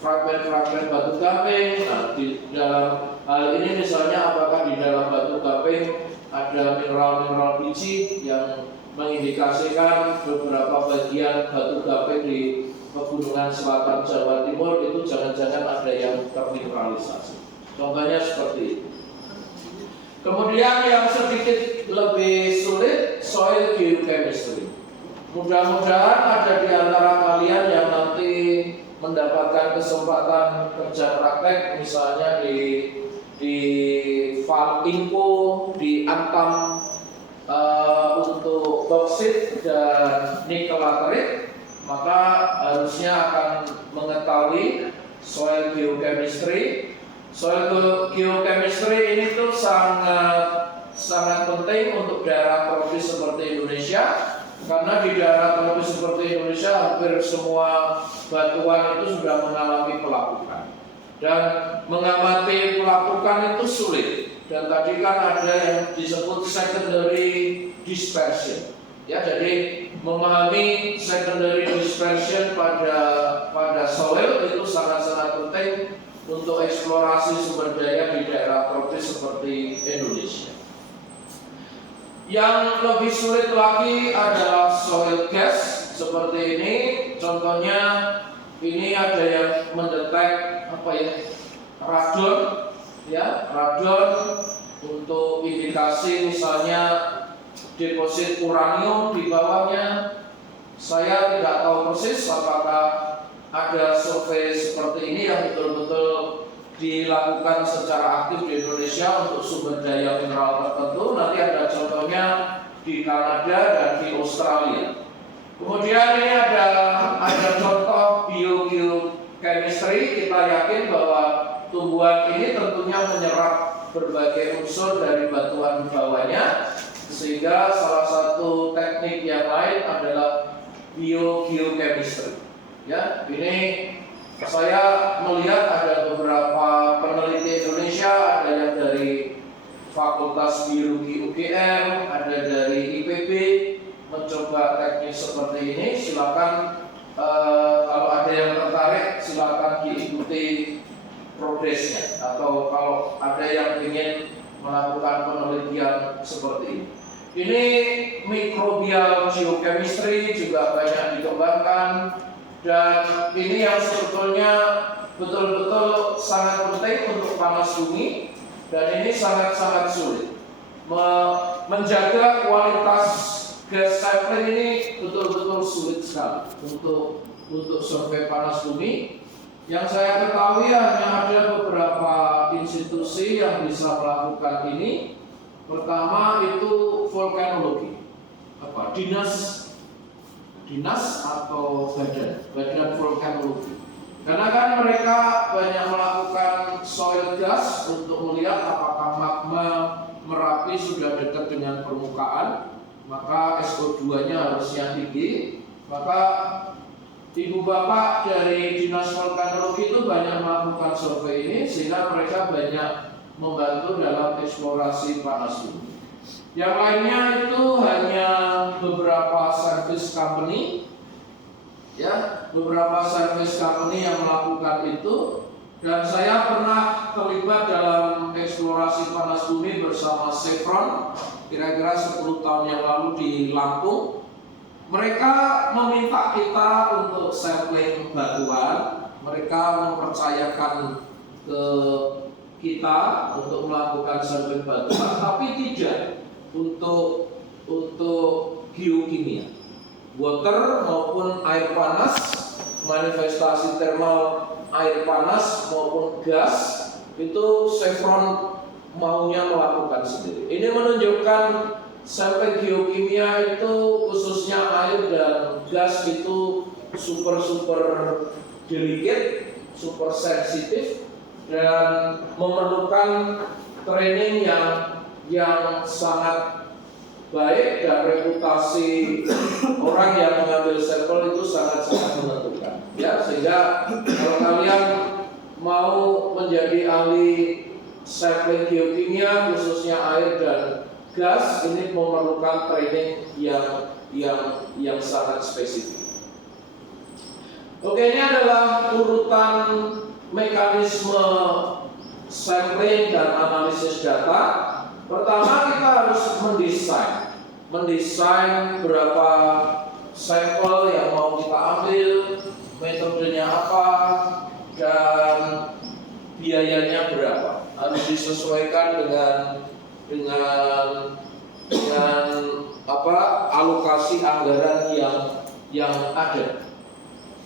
fragmen-fragmen batu gamping. Nah, di dalam hal ini misalnya apakah di dalam batu gamping ada mineral-mineral biji yang mengindikasikan beberapa bagian batu gamping di pegunungan selatan Jawa Timur itu jangan-jangan ada yang termineralisasi. Contohnya seperti itu. Kemudian yang sedikit lebih sulit, soil geochemistry. Mudah-mudahan ada di antara kalian yang nanti mendapatkan kesempatan kerja praktek, misalnya di Falinko, di Antam untuk boksit dan nikel laterit, maka harusnya akan mengetahui soil geochemistry. Soil geochemistry ini tuh sangat penting untuk daerah tropis seperti Indonesia, karena di daerah tropis seperti Indonesia hampir semua batuan itu sudah mengalami pelapukan, dan mengamati pelapukan itu sulit. Dan tadi kan ada yang disebut secondary dispersion, ya. Jadi memahami secondary dispersion pada soil itu sangat-sangat penting untuk eksplorasi sumber daya di daerah tropis seperti Indonesia. Yang lebih sulit lagi adalah soil gas seperti ini. Contohnya ini ada yang mendetek radon, ya, radon untuk indikasi misalnya deposit uranium di bawahnya. Saya tidak tahu persis apakah ada survei seperti ini yang betul-betul dilakukan secara aktif di Indonesia untuk sumber daya mineral tertentu. Nanti ada contohnya di Kanada dan di Australia. Kemudian ini ada contoh biogeochemistry. Kita yakin bahwa tumbuhan ini tentunya menyerap berbagai unsur dari batuan bawahnya, sehingga salah satu teknik yang lain adalah biogeochemistry. Ya, ini saya melihat ada beberapa peneliti Indonesia, ada yang dari Fakultas Biologi UGM, ada dari IPB, mencoba teknik seperti ini. Silakan kalau ada yang tertarik, silakan diikuti progresnya, atau kalau ada yang ingin melakukan penelitian seperti ini. Ini microbial geochemistry juga banyak dikembangkan, dan ini yang sebetulnya betul-betul sangat penting untuk panas bumi, dan ini sangat-sangat sulit. Menjaga kualitas gas sampling ini betul-betul sulit sekali untuk survei panas bumi. Yang saya ketahui hanya ada beberapa institusi yang bisa melakukan ini. Pertama itu vulkanologi, dinas atau badan vulkanologi. Karena kan mereka banyak melakukan soil gas untuk melihat apakah magma Merapi sudah dekat dengan permukaan, maka SO2-nya harus yang tinggi. Maka ibu bapak dari dinas vulkanologi itu banyak melakukan survei ini, sehingga mereka banyak membantu dalam eksplorasi panas bumi. Yang lainnya itu hanya beberapa service company, ya, beberapa service company yang melakukan itu. Dan saya pernah terlibat dalam eksplorasi panas bumi bersama Chevron kira-kira 10 tahun yang lalu di Lampung. Mereka meminta kita untuk sampling batuan. Mereka mempercayakan ke kita untuk melakukan sampling batuan, tapi tidak untuk geokimia, water maupun air panas, manifestasi thermal air panas maupun gas, itu Chevron maunya melakukan sendiri. Ini menunjukkan sampling geokimia itu khususnya air dan gas itu super delicate, super sensitif, dan memerlukan training yang sangat baik, dan reputasi orang yang mengambil sampel itu sangat-sangat menentukan. Ya, sehingga kalau kalian mau menjadi ahli sampling geokimia khususnya air dan gas, ini memerlukan training yang sangat spesifik. Oke, ini adalah urutan mekanisme sampling dan analisis data. Pertama, kita harus mendesain berapa sampel yang mau kita ambil, metodenya apa, dan biayanya berapa. Harus disesuaikan dengan alokasi anggaran yang ada.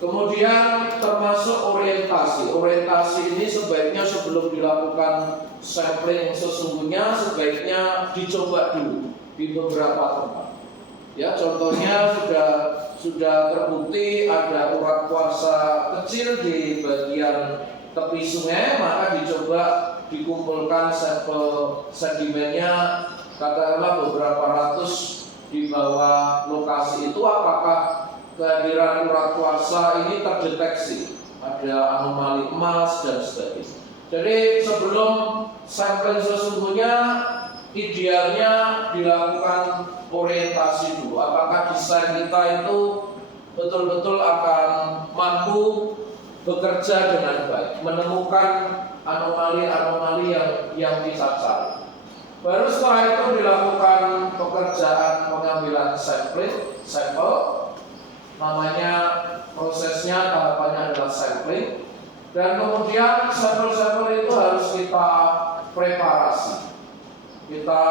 Kemudian termasuk orientasi. Orientasi ini sebaiknya sebelum dilakukan sampling sesungguhnya sebaiknya dicoba dulu di beberapa tempat. Ya, contohnya sudah terbukti ada urat kuarsa kecil di bagian tepi sungai, maka dicoba dikumpulkan sampel sedimennya, katakanlah beberapa ratus di bawah lokasi itu, apakah kehadiran urat kuarsa ini terdeteksi, ada anomali emas dan sebagainya. Jadi sebelum sampling sesungguhnya idealnya dilakukan orientasi dulu, apakah desain kita itu betul-betul akan mampu bekerja dengan baik, menemukan anomali-anomali yang kita cari. Baru setelah itu dilakukan pekerjaan pengambilan sampel, namanya prosesnya, tahapannya adalah sampling, dan kemudian sampel-sampel itu harus kita preparasi, kita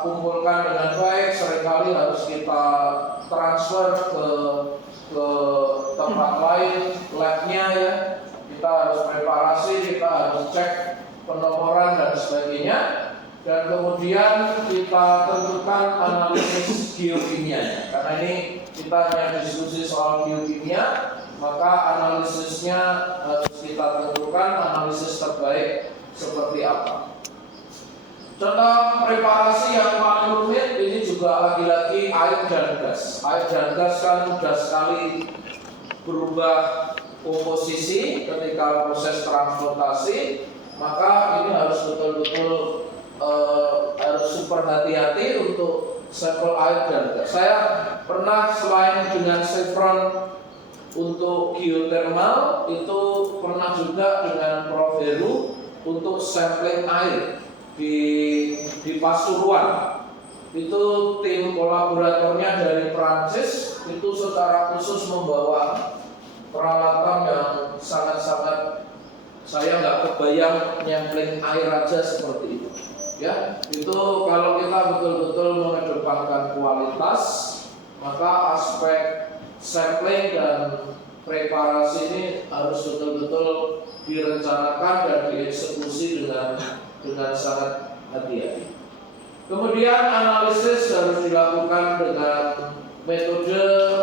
kumpulkan dengan baik. Seringkali harus kita transfer ke tempat lain, labnya, ya. Kita harus preparasi preparasi kita harus cek penomoran dan sebagainya, dan kemudian kita tentukan analisis geokimianya. Karena ini kita hanya diskusi soal geokimia, maka analisisnya harus kita tentukan analisis terbaik seperti apa. Contoh preparasi yang paling rumit ini juga lagi-lagi air dan gas. Air dan gas kan mudah sekali berubah komposisi ketika proses transportasi, maka ini harus betul-betul harus super hati-hati untuk sampel air dan gas. Saya pernah selain dengan Chevron untuk geothermal, itu pernah juga dengan Prof Heru untuk sampling air di Pasuruan. Itu tim kolaboratornya dari Prancis itu secara khusus membawa peralatan yang sangat-sangat, saya nggak kebayang nyampling air aja seperti itu. Ya, itu kalau kita betul-betul mengedepankan kualitas, maka aspek sampling dan preparasi ini harus betul-betul direncanakan dan dieksekusi dengan sangat hati-hati. Kemudian analisis harus dilakukan dengan metode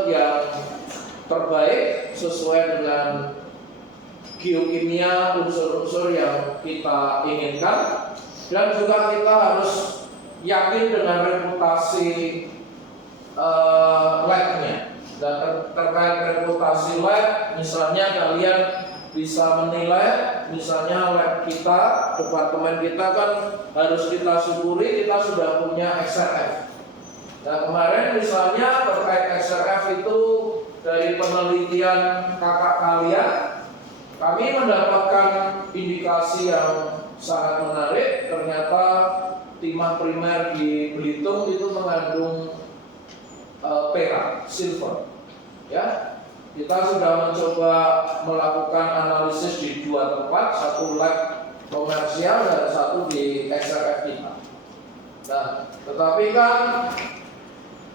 yang terbaik sesuai dengan geokimia unsur-unsur yang kita inginkan, dan juga kita harus yakin dengan reputasi lab-nya. Dan terkait reputasi lab, misalnya kalian bisa menilai, misalnya lab kita, departemen kita kan harus kita syukuri kita sudah punya XRF. Nah kemarin misalnya terkait XRF itu dari penelitian kakak kalian, kami mendapatkan indikasi yang sangat menarik. Ternyata timah primer di Belitung itu mengandung perak, silver. Ya, kita sudah mencoba melakukan analisis di 2 tempat, satu lab komersial dan satu di XRF kita. Nah, tetapi kan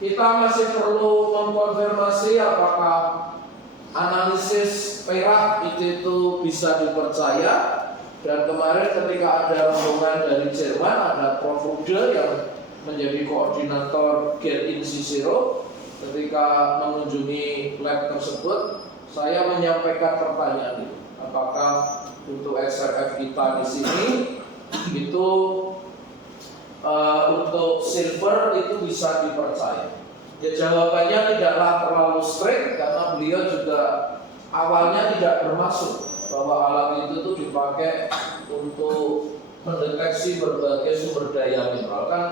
kita masih perlu mengkonfirmasi apakah analisis perak itu bisa dipercaya. Dan kemarin ketika ada rombongan dari Jerman, ada Prof. Rude yang menjadi koordinator Get in Cicero. Ketika mengunjungi lab tersebut, saya menyampaikan pertanyaan itu, apakah untuk XRF kita di sini itu untuk silver itu bisa dipercaya? Ya jawabannya tidaklah terlalu strict, karena beliau juga awalnya tidak bermaksud bahwa alat itu tuh dipakai untuk mendeteksi berbagai sumber daya mineral. Kan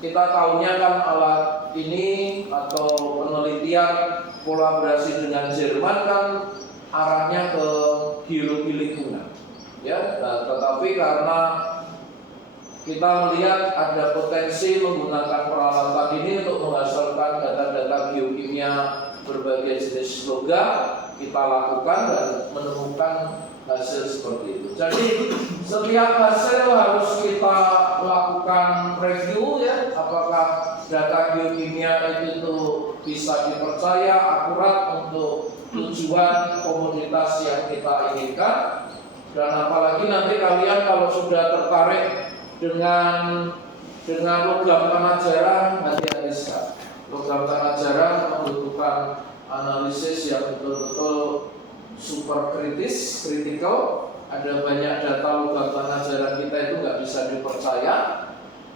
kita tahunya kan alat ini atau penelitian kolaborasi dengan Jerman kan arahnya ke geologi lingkungan, ya. Nah, tetapi karena kita melihat ada potensi menggunakan peralatan ini untuk menghasilkan data-data geokimia berbagai jenis logam, kita lakukan dan menemukan hasil seperti itu. Jadi setiap hasil harus kita lakukan review, ya, apakah data geokimia itu bisa dipercaya, akurat untuk tujuan komunitas yang kita inginkan. Dan apalagi nanti kalian kalau sudah tertarik dengan logam tanah jarang, hati-hati sekali. Logam tanah jarang membutuhkan analisis yang betul-betul super kritikal. Ada banyak data logam tanah jarang kita itu nggak bisa dipercaya.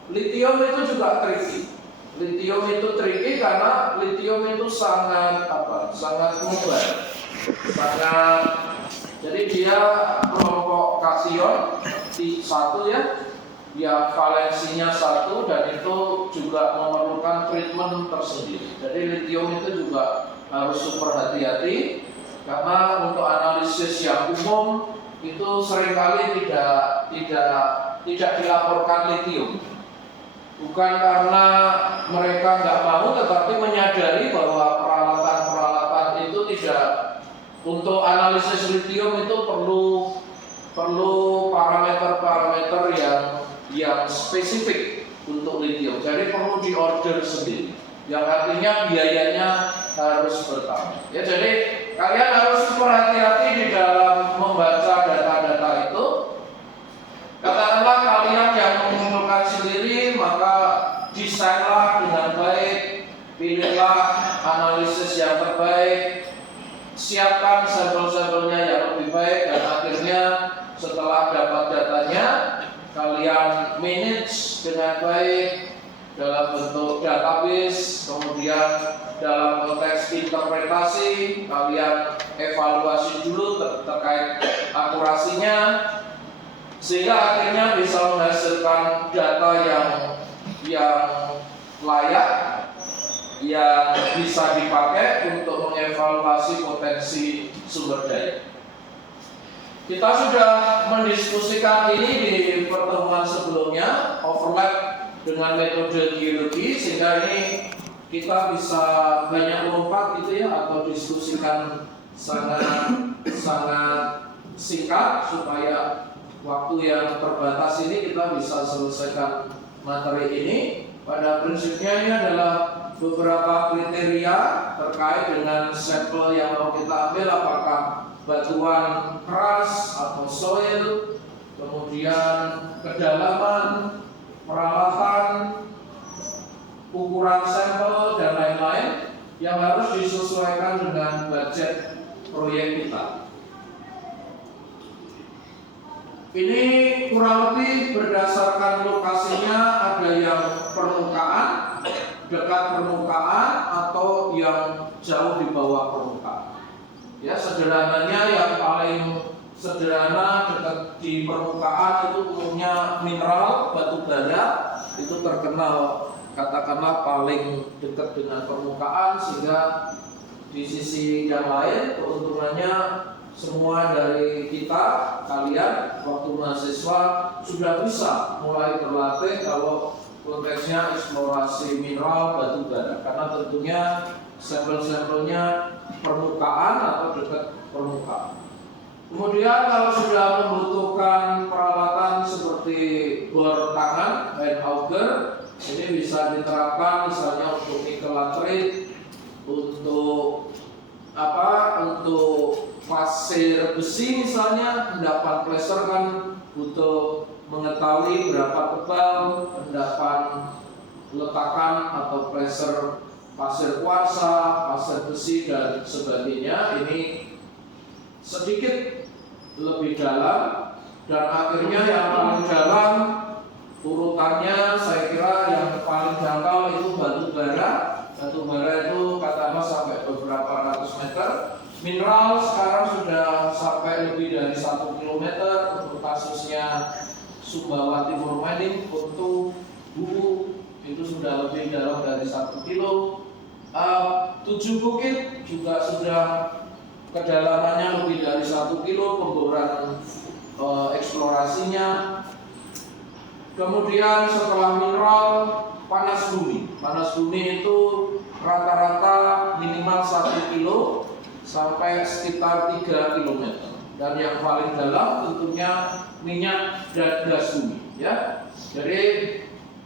Lithium itu juga tricky. Lithium itu tricky karena lithium itu sangat mobile. Jadi dia kelompok kation satu, ya, yang valensinya 1, dan itu juga memerlukan treatment tersendiri. Jadi lithium itu juga harus super hati-hati, karena untuk analisis yang umum itu seringkali tidak dilaporkan lithium. Bukan karena mereka nggak mau, tetapi menyadari bahwa peralatan itu tidak, untuk analisis lithium itu perlu parameter-parameter yang spesifik untuk lithium. Jadi perlu diorder sendiri, yang artinya biayanya harus bertambah. Ya, jadi kalian harus berhati-hati di dalam membaca data-data itu. Katakanlah kalian yang mengumpulkan sendiri, maka desainlah dengan baik, pilihlah analisis yang terbaik, siapkan sampel-sampelnya yang lebih baik, dan akhirnya setelah dapat datanya, kalian manage dengan baik dalam bentuk database, kemudian dalam konteks interpretasi kalian evaluasi dulu terkait akurasinya, sehingga akhirnya bisa menghasilkan data yang layak, yang bisa dipakai untuk mengevaluasi potensi sumber daya. Kita sudah mendiskusikan ini di pertemuan sebelumnya, overlap dengan metode geologi, sehingga ini kita bisa banyak lompat gitu ya, atau diskusikan sangat singkat supaya waktu yang terbatas ini kita bisa selesaikan materi ini. Pada prinsipnya ini adalah beberapa kriteria terkait dengan sampel yang mau kita ambil, apakah batuan keras atau soil, kemudian kedalaman, peralatan, ukuran sampel, dan lain-lain yang harus disesuaikan dengan budget proyek kita. Ini kurang lebih berdasarkan lokasinya, ada yang permukaan, dekat permukaan, atau yang jauh di bawah permukaan. Ya, sederhananya yang paling sederhana dekat di permukaan itu umumnya mineral, batu bara, itu terkenal katakanlah paling dekat dengan permukaan, sehingga di sisi yang lain keuntungannya semua dari kita, kalian waktu mahasiswa sudah bisa mulai berlatih kalau konteksnya eksplorasi mineral, batu bara, karena tentunya sampel-sampelnya permukaan atau dekat permukaan. Kemudian kalau sudah membutuhkan peralatan seperti bor tangan, hand auger, ini bisa diterapkan misalnya untuk nikel laterite, untuk pasir besi misalnya. Endapan placer kan butuh mengetahui berapa tebal endapan letakan atau placer pasir kuarsa, pasir besi, dan sebagainya. Ini sedikit lebih dalam, dan akhirnya yang paling dalam urutannya saya kira yang paling dangkal itu batu bara. Batu bara itu katakanlah sampai beberapa ratus meter. Mineral sekarang sudah sampai lebih dari 1 km. Untuk kasusnya Sumbawa Timur Mining, Kuntu, Buku, itu sudah lebih dalam dari 1 kilo. 7 Bukit juga sudah kedalamannya lebih dari 1 kilo pemboran eksplorasinya. Kemudian setelah mineral, panas bumi. Panas bumi itu rata-rata minimal 1 kilo sampai sekitar 3 km. Dan yang paling dalam tentunya minyak dan gas bumi, ya. Jadi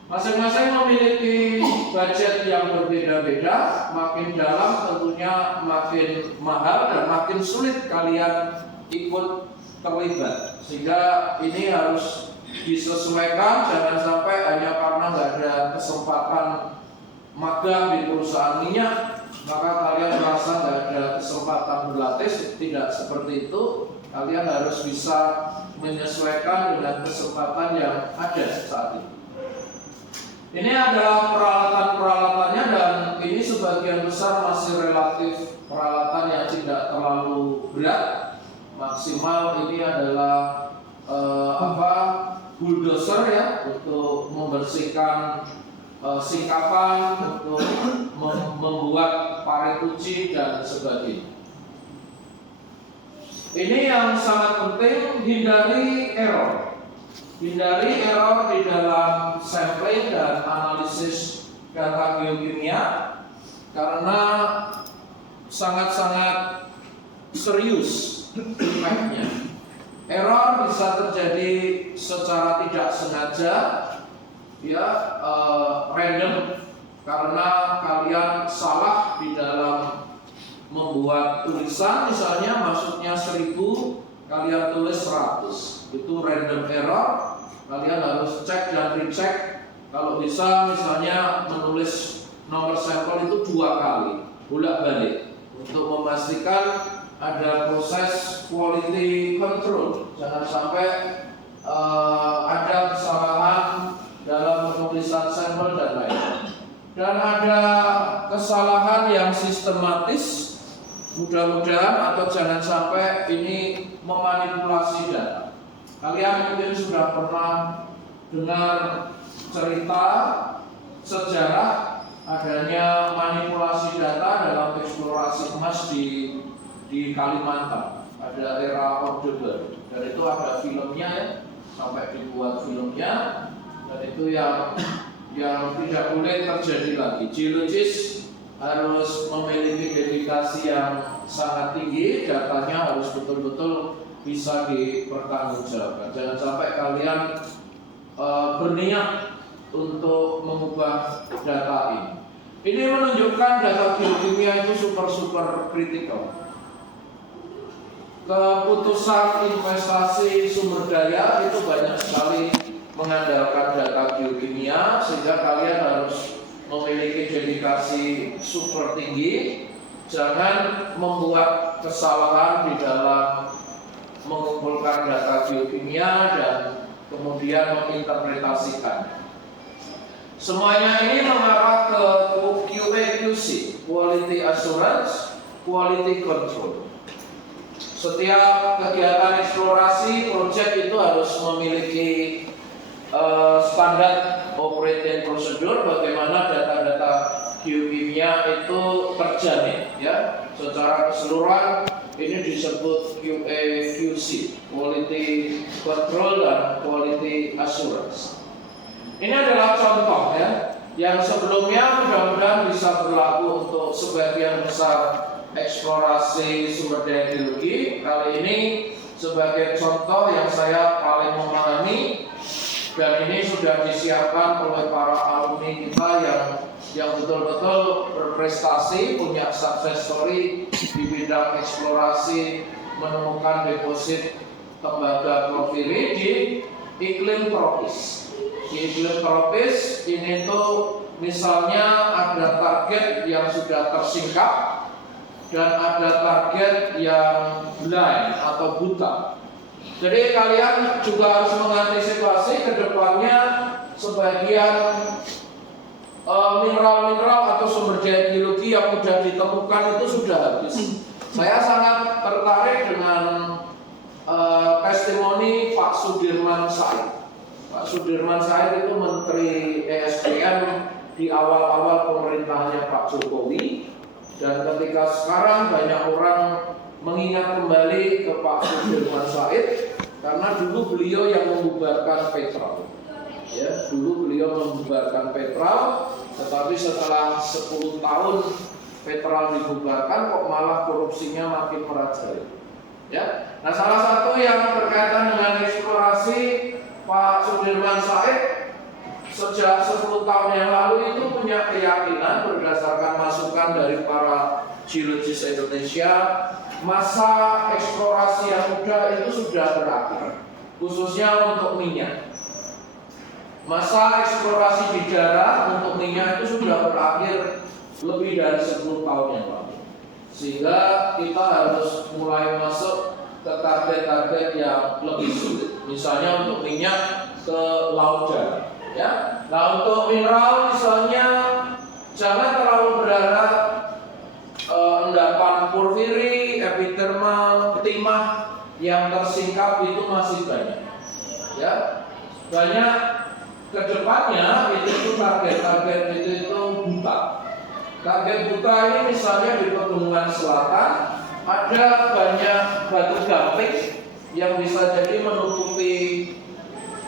masing-masing memiliki budget yang berbeda-beda. Makin dalam tentunya makin mahal dan makin sulit kalian ikut terlibat. Sehingga ini harus disesuaikan, jangan sampai hanya karena nggak ada kesempatan magang di perusahaan minyak maka kalian merasa nggak ada kesempatan berlatih. Tidak seperti itu. Kalian harus bisa menyesuaikan dengan kesempatan yang ada saat ini. Ini adalah peralatan-peralatannya, dan ini sebagian besar masih relatif peralatan yang tidak terlalu berat. Maksimal ini adalah bulldozer ya, untuk membersihkan singkapan, untuk membuat parit uji dan sebagainya. Ini yang sangat penting, hindari error. Hindari error di dalam sampling dan analisis data geokimia, karena sangat-sangat serius impactnya. Error bisa terjadi secara tidak sengaja, ya, random, karena kalian salah di dalam membuat tulisan tulisan, misalnya maksudnya 1000, kalian tulis 100. Itu random error. Kalian harus cek dan recheck. Kalau bisa misalnya menulis nomor sampel itu 2 kali, bolak-balik, untuk memastikan ada proses quality control. Jangan sampai ada kesalahan dalam penulisan sampel dan lain-lain. Dan ada kesalahan yang sistematis, mudah-mudahan atau jangan sampai ini memanipulasi data. Kalian mungkin sudah pernah dengar cerita sejarah adanya manipulasi data dalam eksplorasi emas di Kalimantan. Ada era Orde Baru, dan itu ada filmnya ya, sampai dibuat filmnya, dan itu yang tidak boleh terjadi lagi. Geologis harus memiliki dedikasi yang sangat tinggi, datanya harus betul-betul bisa dipertanggungjawabkan. Jangan sampai kalian berniat untuk mengubah data ini. Ini menunjukkan data geokimia itu super kritikal. Keputusan investasi sumber daya itu banyak sekali mengandalkan data geokimia, sehingga kalian harus memiliki dedikasi super tinggi. Jangan membuat kesalahan di dalam mengumpulkan data geokimia dan kemudian menginterpretasikan. Semuanya ini mengarah ke QA/QC, quality assurance, quality control. Setiap kegiatan eksplorasi proyek itu harus memiliki standar operating procedure, bagaimana data-data geokimia itu terjamin ya secara keseluruhan. Ini disebut QA/QC, quality control dan quality assurance. Ini adalah contoh ya, yang sebelumnya mudah-mudahan bisa berlaku untuk sebagian besar eksplorasi sumber daya geologi. Kali ini sebagai contoh yang saya paling memahami, dan ini sudah disiapkan oleh para alumni kita yang betul-betul berprestasi, punya success story di bidang eksplorasi menemukan deposit tembaga porfiri di iklim tropis. Di iklim tropis ini tuh misalnya ada target yang sudah tersingkap dan ada target yang blind atau buta. Jadi kalian juga harus mengantisipasi ke depannya sebagian mineral-mineral atau sumber daya geologi yang mudah ditemukan itu sudah habis. Saya sangat tertarik dengan testimoni Pak Sudirman Said. Pak Sudirman Said itu Menteri ESDM di awal-awal pemerintahannya Pak Jokowi, dan ketika sekarang banyak orang mengingat kembali ke Pak Sudirman Said karena dulu beliau yang membubarkan Petrol. Ya, dulu beliau membubarkan Petrol, tetapi setelah 10 tahun Petrol dibubarkan kok malah korupsinya makin merajalela. Ya. Nah, salah satu yang berkaitan dengan eksplorasi, Pak Sudirman Said sejak 10 tahun yang lalu itu punya keyakinan berdasarkan masukan dari para geologis Indonesia, masa eksplorasi yang muda itu sudah berakhir, khususnya untuk minyak. Masa eksplorasi di darat untuk minyak itu sudah berakhir lebih dari 10 tahun yang lalu. Sehingga kita harus mulai masuk ke target-target yang lebih sulit. Misalnya untuk minyak ke laut darat. Ya. Nah, untuk mineral misalnya jangan terlalu berharap endapan porfiri, epithermal, timah yang tersingkap itu masih banyak. Ya, banyak kedepannya itu target-target itu buta. Target buta ini misalnya di Pegunungan Selatan ada banyak batu gamping yang bisa jadi menutupi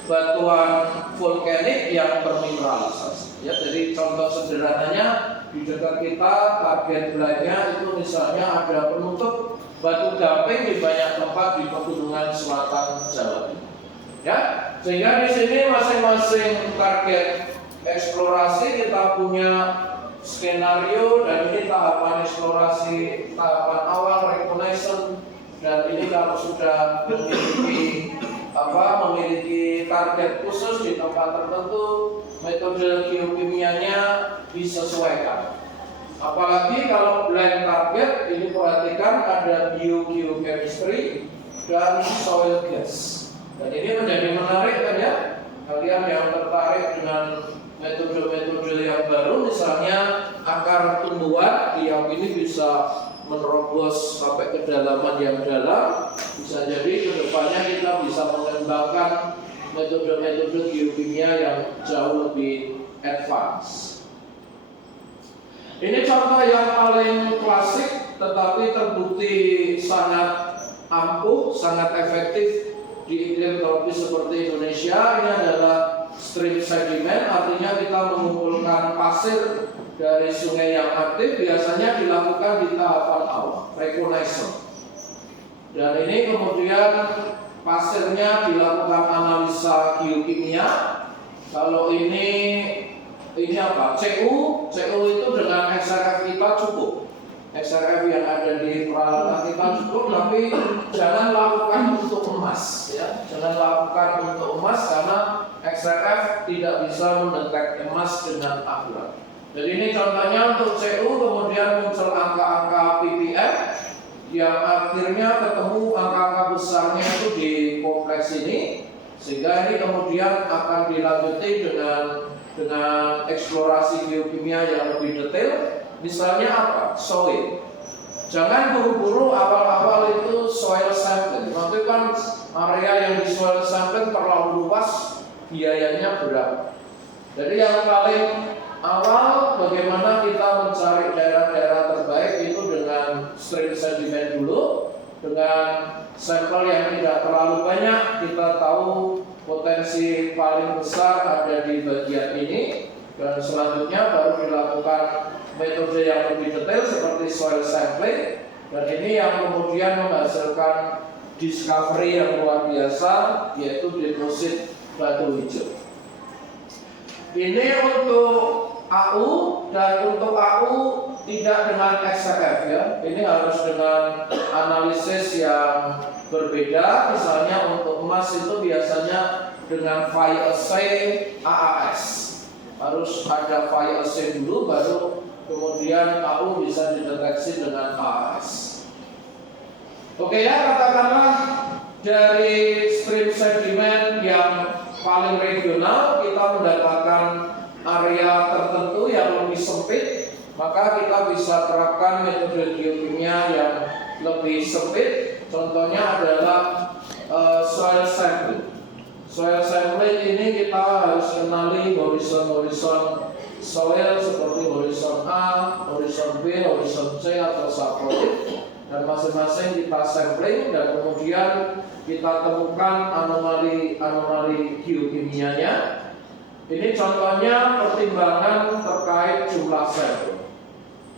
batuan vulkanik yang bermineralisasi. Ya, jadi contoh sederhananya di dekat kita target belanja itu misalnya ada penutup batu gamping di banyak tempat di Pegunungan Selatan Jawa Timur. Ya, sehingga di sini masing-masing target eksplorasi kita punya skenario, dan ini tahapan eksplorasi tahapan awal, tentu metode geokimianya disesuaikan. Apalagi kalau blend target, ini perhatikan ada biogeochemistry dan soil gas. Dan ini menjadi menarik kan ya, kalian yang tertarik dengan metode-metode yang baru, misalnya akar tumbuhan yang ini bisa menerobos sampai kedalaman yang dalam. Bisa jadi kedepannya kita bisa mengembangkan metode-metode geokimia yang jauh lebih advance. Ini contoh yang paling klasik tetapi terbukti sangat ampuh, sangat efektif di iklim tropis seperti Indonesia. Ini adalah stream sediment, artinya kita mengumpulkan pasir dari sungai yang aktif, biasanya dilakukan di tahapan awal, reconnaissance. Dan ini kemudian pasirnya dilakukan analisa geokimia. Kalau ini apa? CU itu dengan XRF kita cukup. XRF yang ada di peralatan kita cukup, tapi jangan lakukan untuk emas, ya. Jangan lakukan untuk emas karena XRF tidak bisa mendetek emas dengan akurat. Jadi ini contohnya untuk CU, kemudian muncul angka-angka ppm yang akhirnya ketemu angka-angka besarnya itu di kompleks ini, sehingga ini kemudian akan dilanjuti dengan eksplorasi geokimia yang lebih detail. Misalnya apa? Soil. Jangan buru-buru awal-awal itu soil sampling. Nanti kan area yang di soil sampling terlalu luas, biayanya berapa. Jadi yang paling awal bagaimana kita mencari daerah-daerah terbaik itu dengan stream sediment dulu. Dengan sampel yang tidak terlalu banyak, kita tahu potensi paling besar ada di bagian ini, dan selanjutnya baru dilakukan metode yang lebih detail seperti soil sampling, dan ini yang kemudian menghasilkan discovery yang luar biasa, yaitu deposit batu hijau. Ini untuk AU, dan untuk AU tidak dengan XRF ya. Ini harus dengan analisis yang berbeda. Misalnya untuk emas itu biasanya dengan file assay AAS. Harus ada file assay dulu, baru kemudian AU bisa dideteksi dengan AAS. Oke ya, katakanlah dari stream sediment yang paling regional kita mendapatkan area tertentu yang lebih sempit, maka kita bisa terapkan metode geokimia yang lebih sempit. Contohnya adalah soil sampling. Soil sampling ini kita harus kenali horizon-horizon soil seperti horizon A, horizon B, horizon C atau saprolit, dan masing-masing kita sampling dan kemudian kita temukan anomali geokimianya. Ini contohnya pertimbangan terkait jumlah sampel.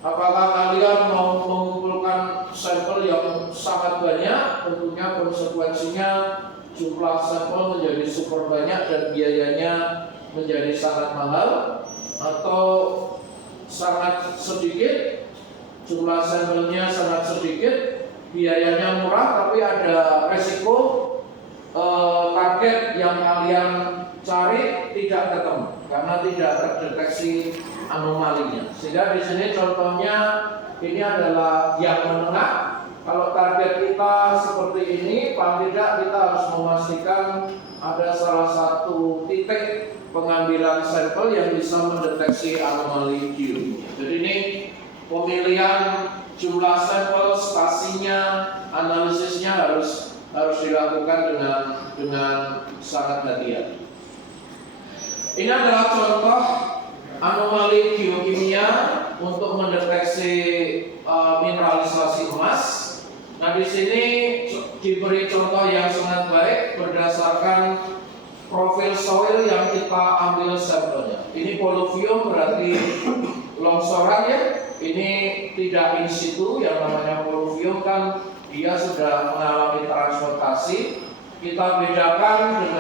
Apakah kalian mau mengumpulkan sampel yang sangat banyak? Tentunya konsekuensinya jumlah sampel menjadi super banyak dan biayanya menjadi sangat mahal. Atau sangat sedikit, jumlah sampelnya sangat sedikit, biayanya murah tapi ada resiko target yang kalian cari tidak ketemu karena tidak terdeteksi anomalinya. Sehingga di sini contohnya ini adalah yang menengah. Kalau target kita seperti ini, paling tidak kita harus memastikan ada salah satu titik pengambilan sampel yang bisa mendeteksi anomali geokimia. Jadi ini pemilihan jumlah sampel, spasinya, analisisnya harus dilakukan dengan sangat hati-hati. Ini adalah contoh anomali geokimia untuk mendeteksi mineralisasi emas. Nah, di sini diberi contoh yang sangat baik berdasarkan profil soil yang kita ambil sampelnya. Ini poluvium berarti longsoran ya. Ini tidak in situ, yang namanya poluvium kan dia sudah mengalami transportasi. Kita bedakan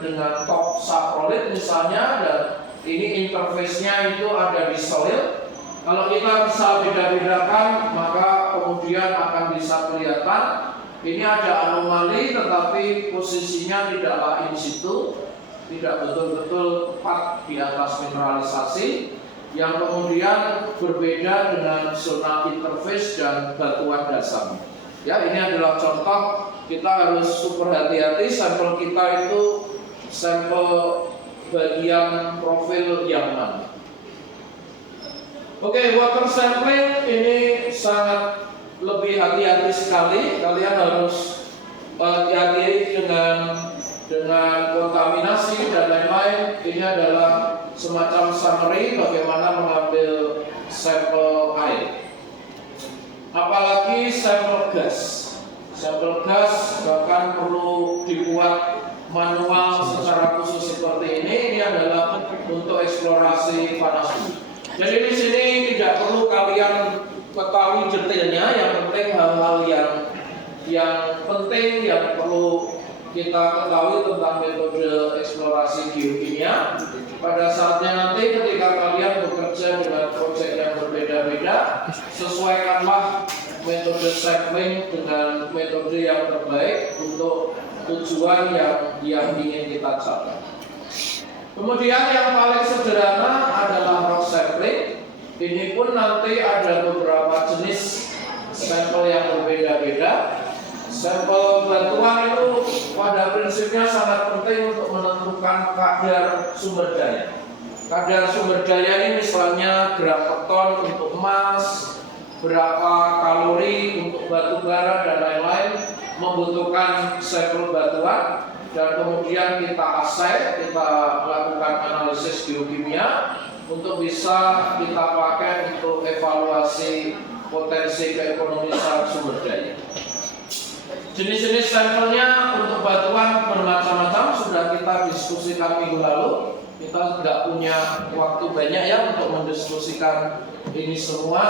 dengan top saprolit misalnya, dan ini interface-nya itu ada di soil. Kalau kita bisa beda-bedakan, maka kemudian akan bisa kelihatan ini ada anomali tetapi posisinya tidaklah in situ. tidak betul-betul tepat di atas mineralisasi, yang kemudian berbeda dengan zona interface dan batuan dasar. Ya, ini adalah contoh. Kita harus super hati-hati. Sampel kita itu sampel bagian profil yang mana. Oke, water sampling ini sangat lebih hati-hati sekali. Kalian harus hati-hati dengan kontaminasi dan lain-lain. Ini adalah semacam summary bagaimana mengambil sampel air. Apalagi sampel gas. Sampel gas bahkan perlu dibuat manual secara khusus seperti ini. Ini adalah untuk eksplorasi panas bumi. Jadi di sini tidak perlu kalian ketahui detailnya. Yang penting hal-hal yang penting yang perlu kita ketahui tentang metode eksplorasi geokimia. Pada saatnya nanti ketika kalian bekerja dengan proyek yang berbeda-beda, sesuaikanlah metode sampling dengan metode yang terbaik untuk tujuan yang ingin kita capai. Kemudian yang paling sederhana adalah rock sampling. Ini pun nanti ada beberapa jenis sampel yang berbeda-beda. Sampel batuan itu pada prinsipnya sangat penting untuk menentukan kadar sumber daya. Kadar sumber daya ini misalnya gram per ton untuk emas, berapa kalori untuk batu bara dan lain-lain, membutuhkan sampel batuan, dan kemudian kita assay, kita lakukan analisis geokimia untuk bisa kita pakai untuk evaluasi potensi keekonomisan sumber daya. Jenis-jenis sampelnya untuk batuan bermacam-macam, sudah kita diskusikan minggu lalu. Kita tidak punya waktu banyak ya untuk mendiskusikan ini semua.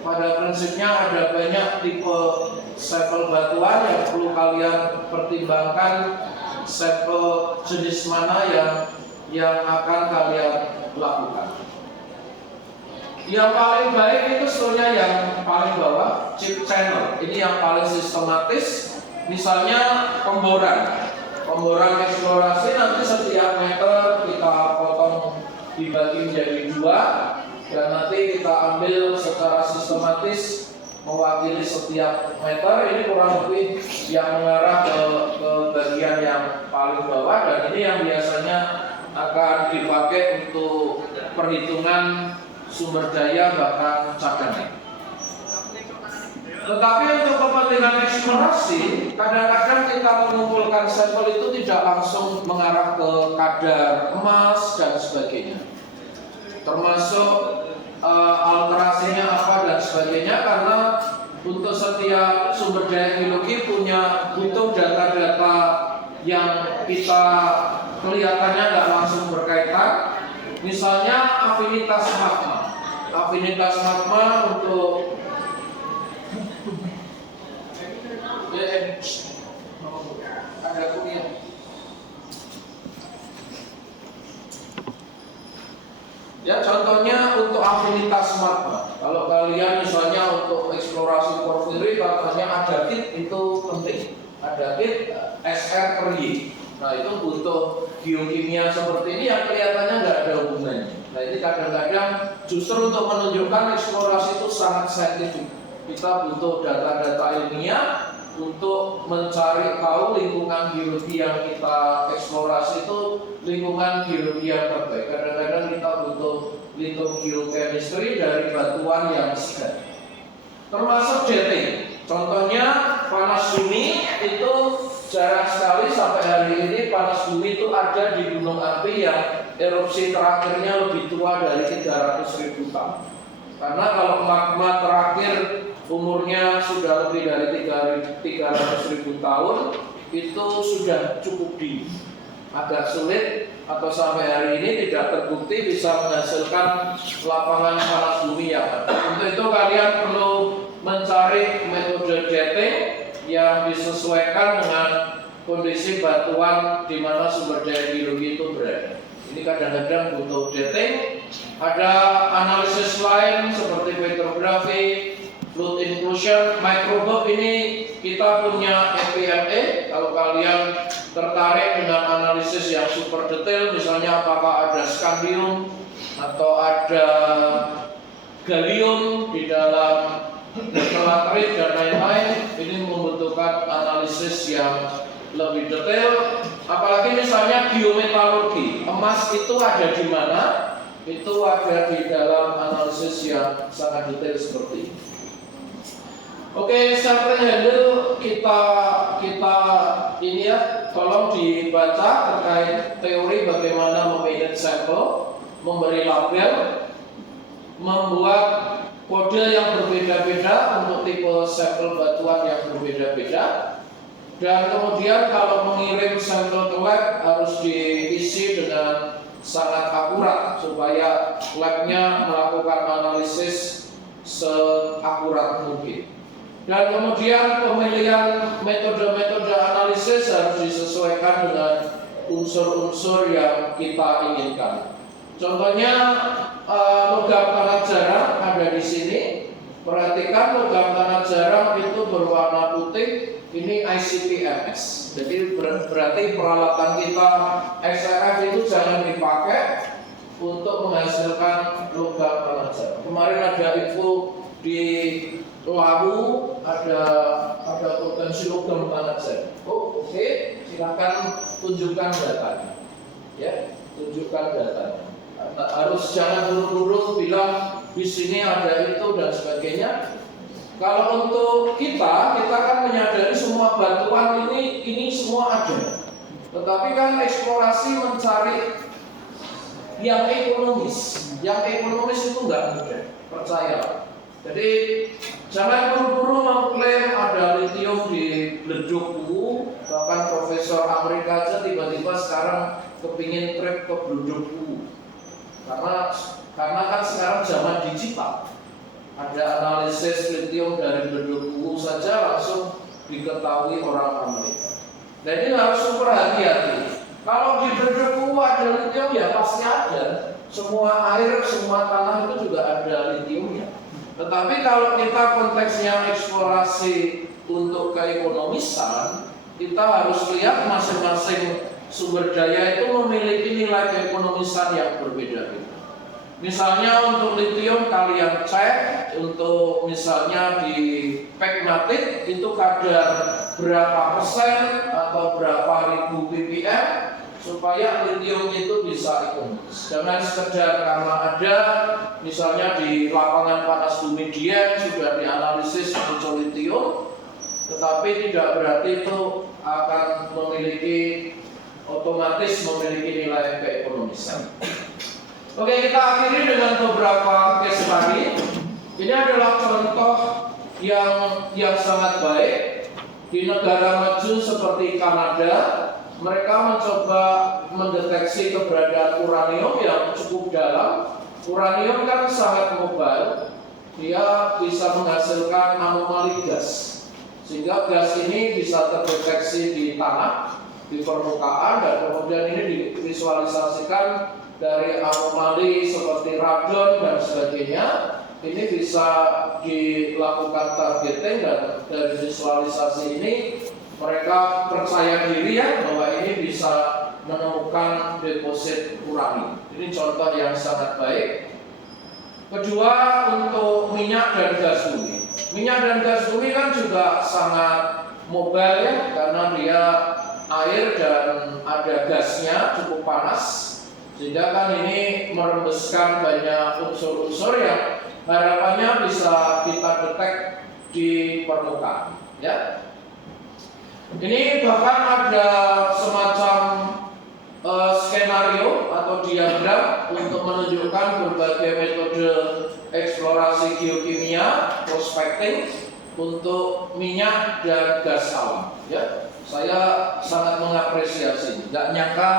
Pada prinsipnya ada banyak tipe sampel batuan yang perlu kalian pertimbangkan, sampel jenis mana yang akan kalian lakukan. Yang paling baik itu sebenarnya yang paling bawah, chip channel. Ini yang paling sistematis. Misalnya pemboran eksplorasi, nanti setiap meter kita potong dibagi menjadi 2, dan nanti kita ambil secara sistematis mewakili setiap meter. Ini kurang lebih yang mengarah ke bagian yang paling bawah, dan ini yang biasanya akan dipakai untuk perhitungan sumber daya bahkan cadangan. Tetapi untuk kepentingan eksplorasi, kadang-kadang kita mengumpulkan sampel itu tidak langsung mengarah ke kadar emas dan sebagainya, termasuk alterasinya apa dan sebagainya, karena untuk setiap sumber daya geologi butuh data-data yang kita kelihatannya nggak langsung berkaitan. Misalnya afinitas magma untuk ada kuliah. Ya, contohnya untuk afinitas magma. Kalau kalian misalnya untuk eksplorasi porfiri, katanya adatit itu penting. Adatit SR per Y. Nah, itu butuh geokimia seperti ini yang kelihatannya nggak ada hubungannya. Nah, ini kadang-kadang justru untuk menunjukkan eksplorasi itu sangat saintifik. Kita butuh data-data ilmiah untuk mencari tahu lingkungan geologi yang kita eksplorasi itu lingkungan geologi yang terbaik. Kadang-kadang kita butuh lithogeochemistry dari batuan yang segar. Termasuk dating. Contohnya panas bumi itu jarang sekali sampai hari ini panas bumi itu ada di gunung api yang erupsi terakhirnya lebih tua dari 300.000 tahun. Karena kalau magma terakhir umurnya sudah lebih dari 300.000 tahun, itu sudah cukup dini. Agak sulit atau sampai hari ini tidak terbukti bisa menghasilkan lapangan panas bumi yang ada. Untuk itu kalian perlu mencari metode dating yang disesuaikan dengan kondisi batuan di mana sumber daya geologi itu berada. Ini kadang-kadang butuh dating. Ada analisis lain seperti petrografi, fluid inclusion, microbe. Ini kita punya FPME. Kalau kalian tertarik dengan analisis yang super detail, misalnya apakah ada skandium atau ada gallium di dalam laterit dan lain-lain, ini membutuhkan analisis yang lebih detail. Apalagi misalnya biometalurgi, emas itu ada di mana, itu ada di dalam analisis yang sangat detail seperti ini. Oke, sampling handle kita ini ya, tolong dibaca terkait teori bagaimana memanage sampel, memberi label, membuat kode yang berbeda-beda untuk tipe sampel batuan yang berbeda-beda, dan kemudian kalau mengirim sampel ke lab harus diisi dengan sangat akurat supaya labnya melakukan analisis seakurat mungkin. Dan kemudian pemilihan metode-metode analisis harus disesuaikan dengan unsur-unsur yang kita inginkan. Contohnya logam tanah jarang ada di sini. Perhatikan logam tanah jarang itu berwarna putih. Ini ICP-MS. Jadi berarti peralatan kita XRF itu jangan dipakai untuk menghasilkan logam tanah jarang. Kemarin ada info di Lawu ada potensi logam tanah jarang. Oh, oke, silakan tunjukkan datanya. Ya, tunjukkan datanya. Harus jangan buru-buru bilang di sini ada itu dan sebagainya. Kalau untuk kita kan menyadari semua batuan ini semua ada. Tetapi kan eksplorasi mencari yang ekonomis. Yang ekonomis itu enggak mudah, percayalah. Jadi jangan buru-buru mengklaim ada litium di Bleduk Kuwu. Bahkan profesor Amerika aja tiba-tiba sekarang kepingin trip ke Bleduk Kuwu. Karena kan sekarang zaman digital. Ada analisis litium dari Bleduk Kuwu saja langsung diketahui orang Amerika. Nah ini harus super hati-hati. Kalau di Bleduk Kuwu ada litium ya pasti ada. Semua air, semua tanah itu juga ada litiumnya. Tetapi kalau kita konteksnya eksplorasi untuk keekonomisan, kita harus lihat masing-masing sumber daya itu memiliki nilai keekonomisan yang berbeda-beda. Misalnya untuk litium kalian cek, untuk misalnya di pegmatit itu kadar berapa persen atau berapa ribu ppm supaya litium itu bisa ekonomis. Jangan sekedar karena ada misalnya di lapangan panas bumi Dieng sudah dianalisis muncul litium, tetapi tidak berarti itu akan otomatis memiliki nilai keekonomisan. Oke, kita akhiri dengan beberapa case study. Ini adalah contoh yang sangat baik di negara maju seperti Kanada. Mereka mencoba mendeteksi keberadaan uranium yang cukup dalam. Uranium kan sangat mobile, dia bisa menghasilkan anomali gas, sehingga gas ini bisa terdeteksi di tanah, di permukaan, dan kemudian ini divisualisasikan dari anomali seperti radon dan sebagainya. Ini bisa dilakukan targeting, dan dari visualisasi ini mereka percaya diri ya bahwa ini bisa menemukan deposit uranium. Ini contoh yang sangat baik. Kedua, untuk minyak dan gas bumi. Minyak dan gas bumi kan juga sangat mobile ya, karena dia air dan ada gasnya cukup panas, sehingga kan ini merembeskan banyak unsur-unsur yang harapannya bisa kita detek di permukaan ya. Ini bahkan ada semacam skenario atau diagram untuk menunjukkan berbagai metode eksplorasi geokimia, prospecting untuk minyak dan gas alam. Ya, saya sangat mengapresiasi. Nggak nyangka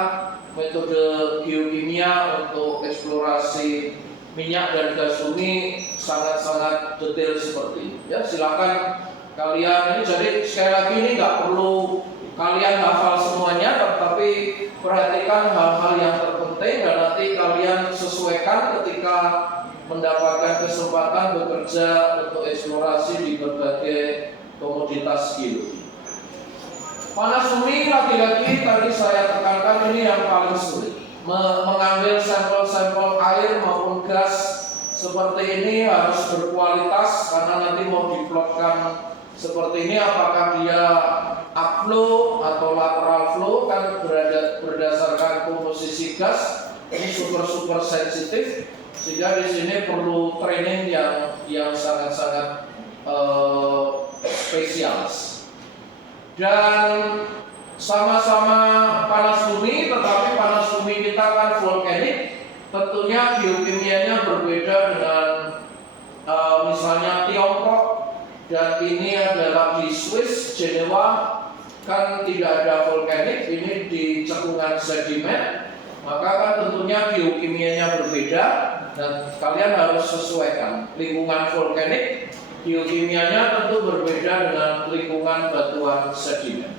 metode geokimia untuk eksplorasi minyak dan gas bumi sangat-sangat detail seperti ini. Ya, silakan kalian ini, jadi sekali lagi ini nggak perlu kalian hafal semuanya, tetapi perhatikan hal-hal yang terpenting dan nanti kalian sesuaikan ketika mendapatkan kesempatan bekerja untuk eksplorasi di berbagai komoditas geologi. Panas bumi lagi-lagi tadi saya tekankan ini yang paling sulit. Mengambil sampel-sampel air maupun gas seperti ini harus berkualitas karena nanti mau diplotkan seperti ini apakah dia upflow atau lateral flow kan berdasarkan komposisi gas ini super sensitif sehingga di sini perlu training yang sangat-sangat spesialis. Dan sama-sama panas bumi, tetapi panas bumi kita kan volkanik, tentunya geokimianya berbeda dengan misalnya Tiongkok, dan ini adalah di Swiss, Jenewa, kan tidak ada volkanik, ini di cekungan sedimen, maka kan tentunya geokimianya berbeda, dan kalian harus sesuaikan lingkungan volkanik. Geokimianya tentu berbeda dengan lingkungan batuan sedimen.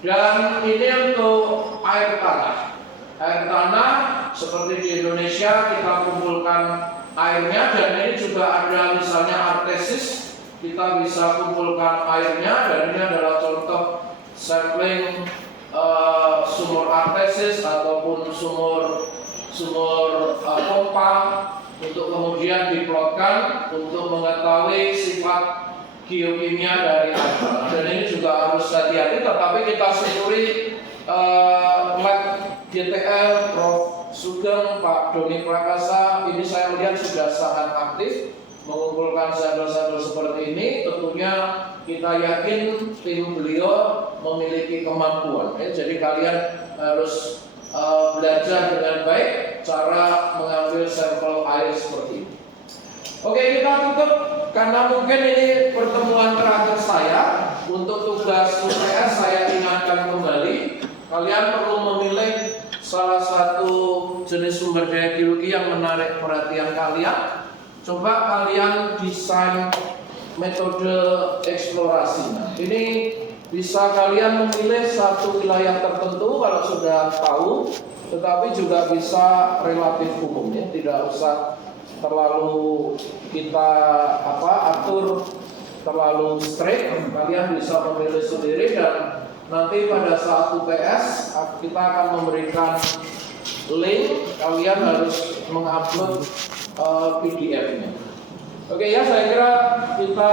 Dan ini untuk air tanah. Air tanah seperti di Indonesia kita kumpulkan airnya, dan ini juga ada misalnya artesis, kita bisa kumpulkan airnya, dan ini adalah contoh sampling sumur artesis ataupun sumur pompa untuk kemudian diplotkan untuk mengetahui sifat geokimia dari air tanah. Dan ini juga harus hati-hati, tetapi kita syukuri lab GTL Prof. Sugeng, Pak Doni Prakasa ini saya lihat sudah sangat aktif mengumpulkan sampel-sampel seperti ini. Tentunya kita yakin tim beliau memiliki kemampuan. Jadi kalian harus belajar dengan baik cara mengambil sampel air seperti ini. Oke, kita tutup karena mungkin ini pertemuan terakhir saya. Untuk tugas UTS saya ingatkan kembali, kalian perlu memilih salah satu jenis sumber daya geologi yang menarik perhatian kalian. Coba kalian desain metode eksplorasinya. Ini bisa kalian memilih satu wilayah tertentu kalau sudah tahu, tetapi juga bisa relatif umum ya, tidak usah terlalu kita atur terlalu straight. Kalian bisa memilih sendiri, dan nanti pada saat UTS kita akan memberikan link, kalian harus mengupload PDF-nya. Oke ya, saya kira kita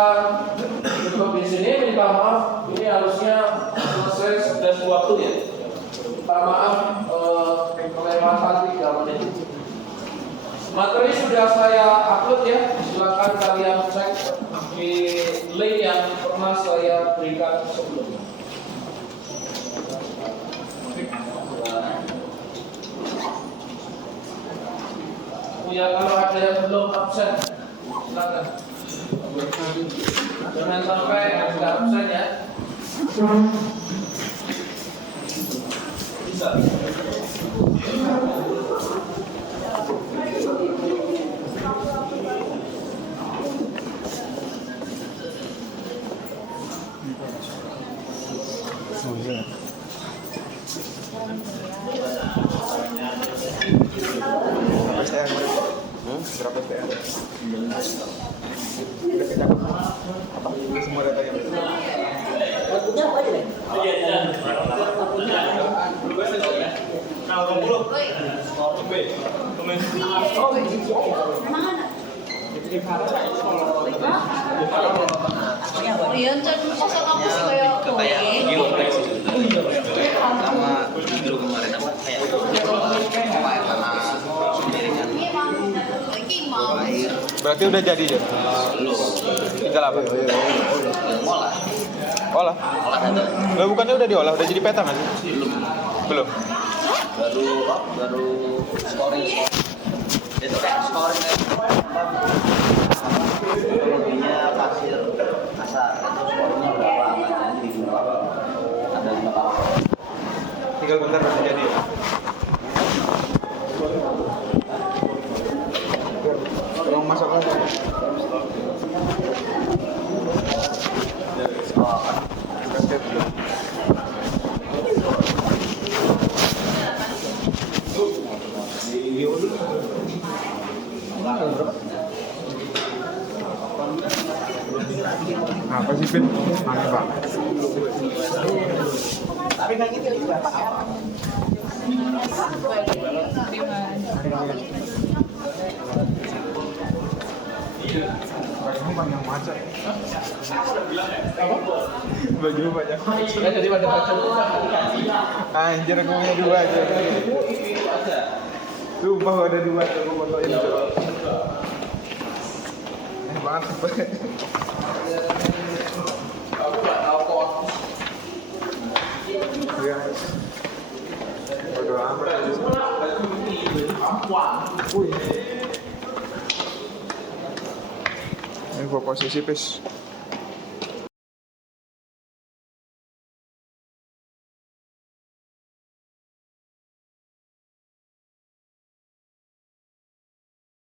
cukup di sini. Minta maaf, ini harusnya selesai 11 waktu ya. Minta maaf kelewatan 3 menit. Materi sudah saya upload ya. Silakan kalian cek di link yang pernah saya berikan sebelumnya. Ya, kalau ada yang belum absen, silakan. Jangan sampai ada absen ya. Bisa. Berapa STR? Udah kecakup apa? Semua datanya betul. Waktunya apa aja nih? Oh iya, ntar kosong aku sih kayak kowe. Sama dulu kemarin apa kayak air tanah sendiri kan. Iki mau. Berarti udah jadi ya? Belum. Tinggal apa? Olah. Olah? Olah satu. Lah bukannya udah diolah, udah jadi peta nggak sih? Belum. Belum. Baru scoring. Itu kan scoring teknologinya pasir kasar. Itu scoringnya berapa? Bacanya di berapa? Ada 5 tahun. Tinggal bentar udah jadi ya? Tolong masuk lagi. Berapa? Apa sih Pin? Aneh banget. Tapi kayak gitu juga. Baju banyak macet. Baju banyak macet. Ya, jadi pada macam Anjir aku punya dua aja. Lupa ada dua tuh aku fotoin tuh. Banget sih. Aku nggak tahu kok. Iya. Bodo amat aja. Wih. Ini gua posisi pis.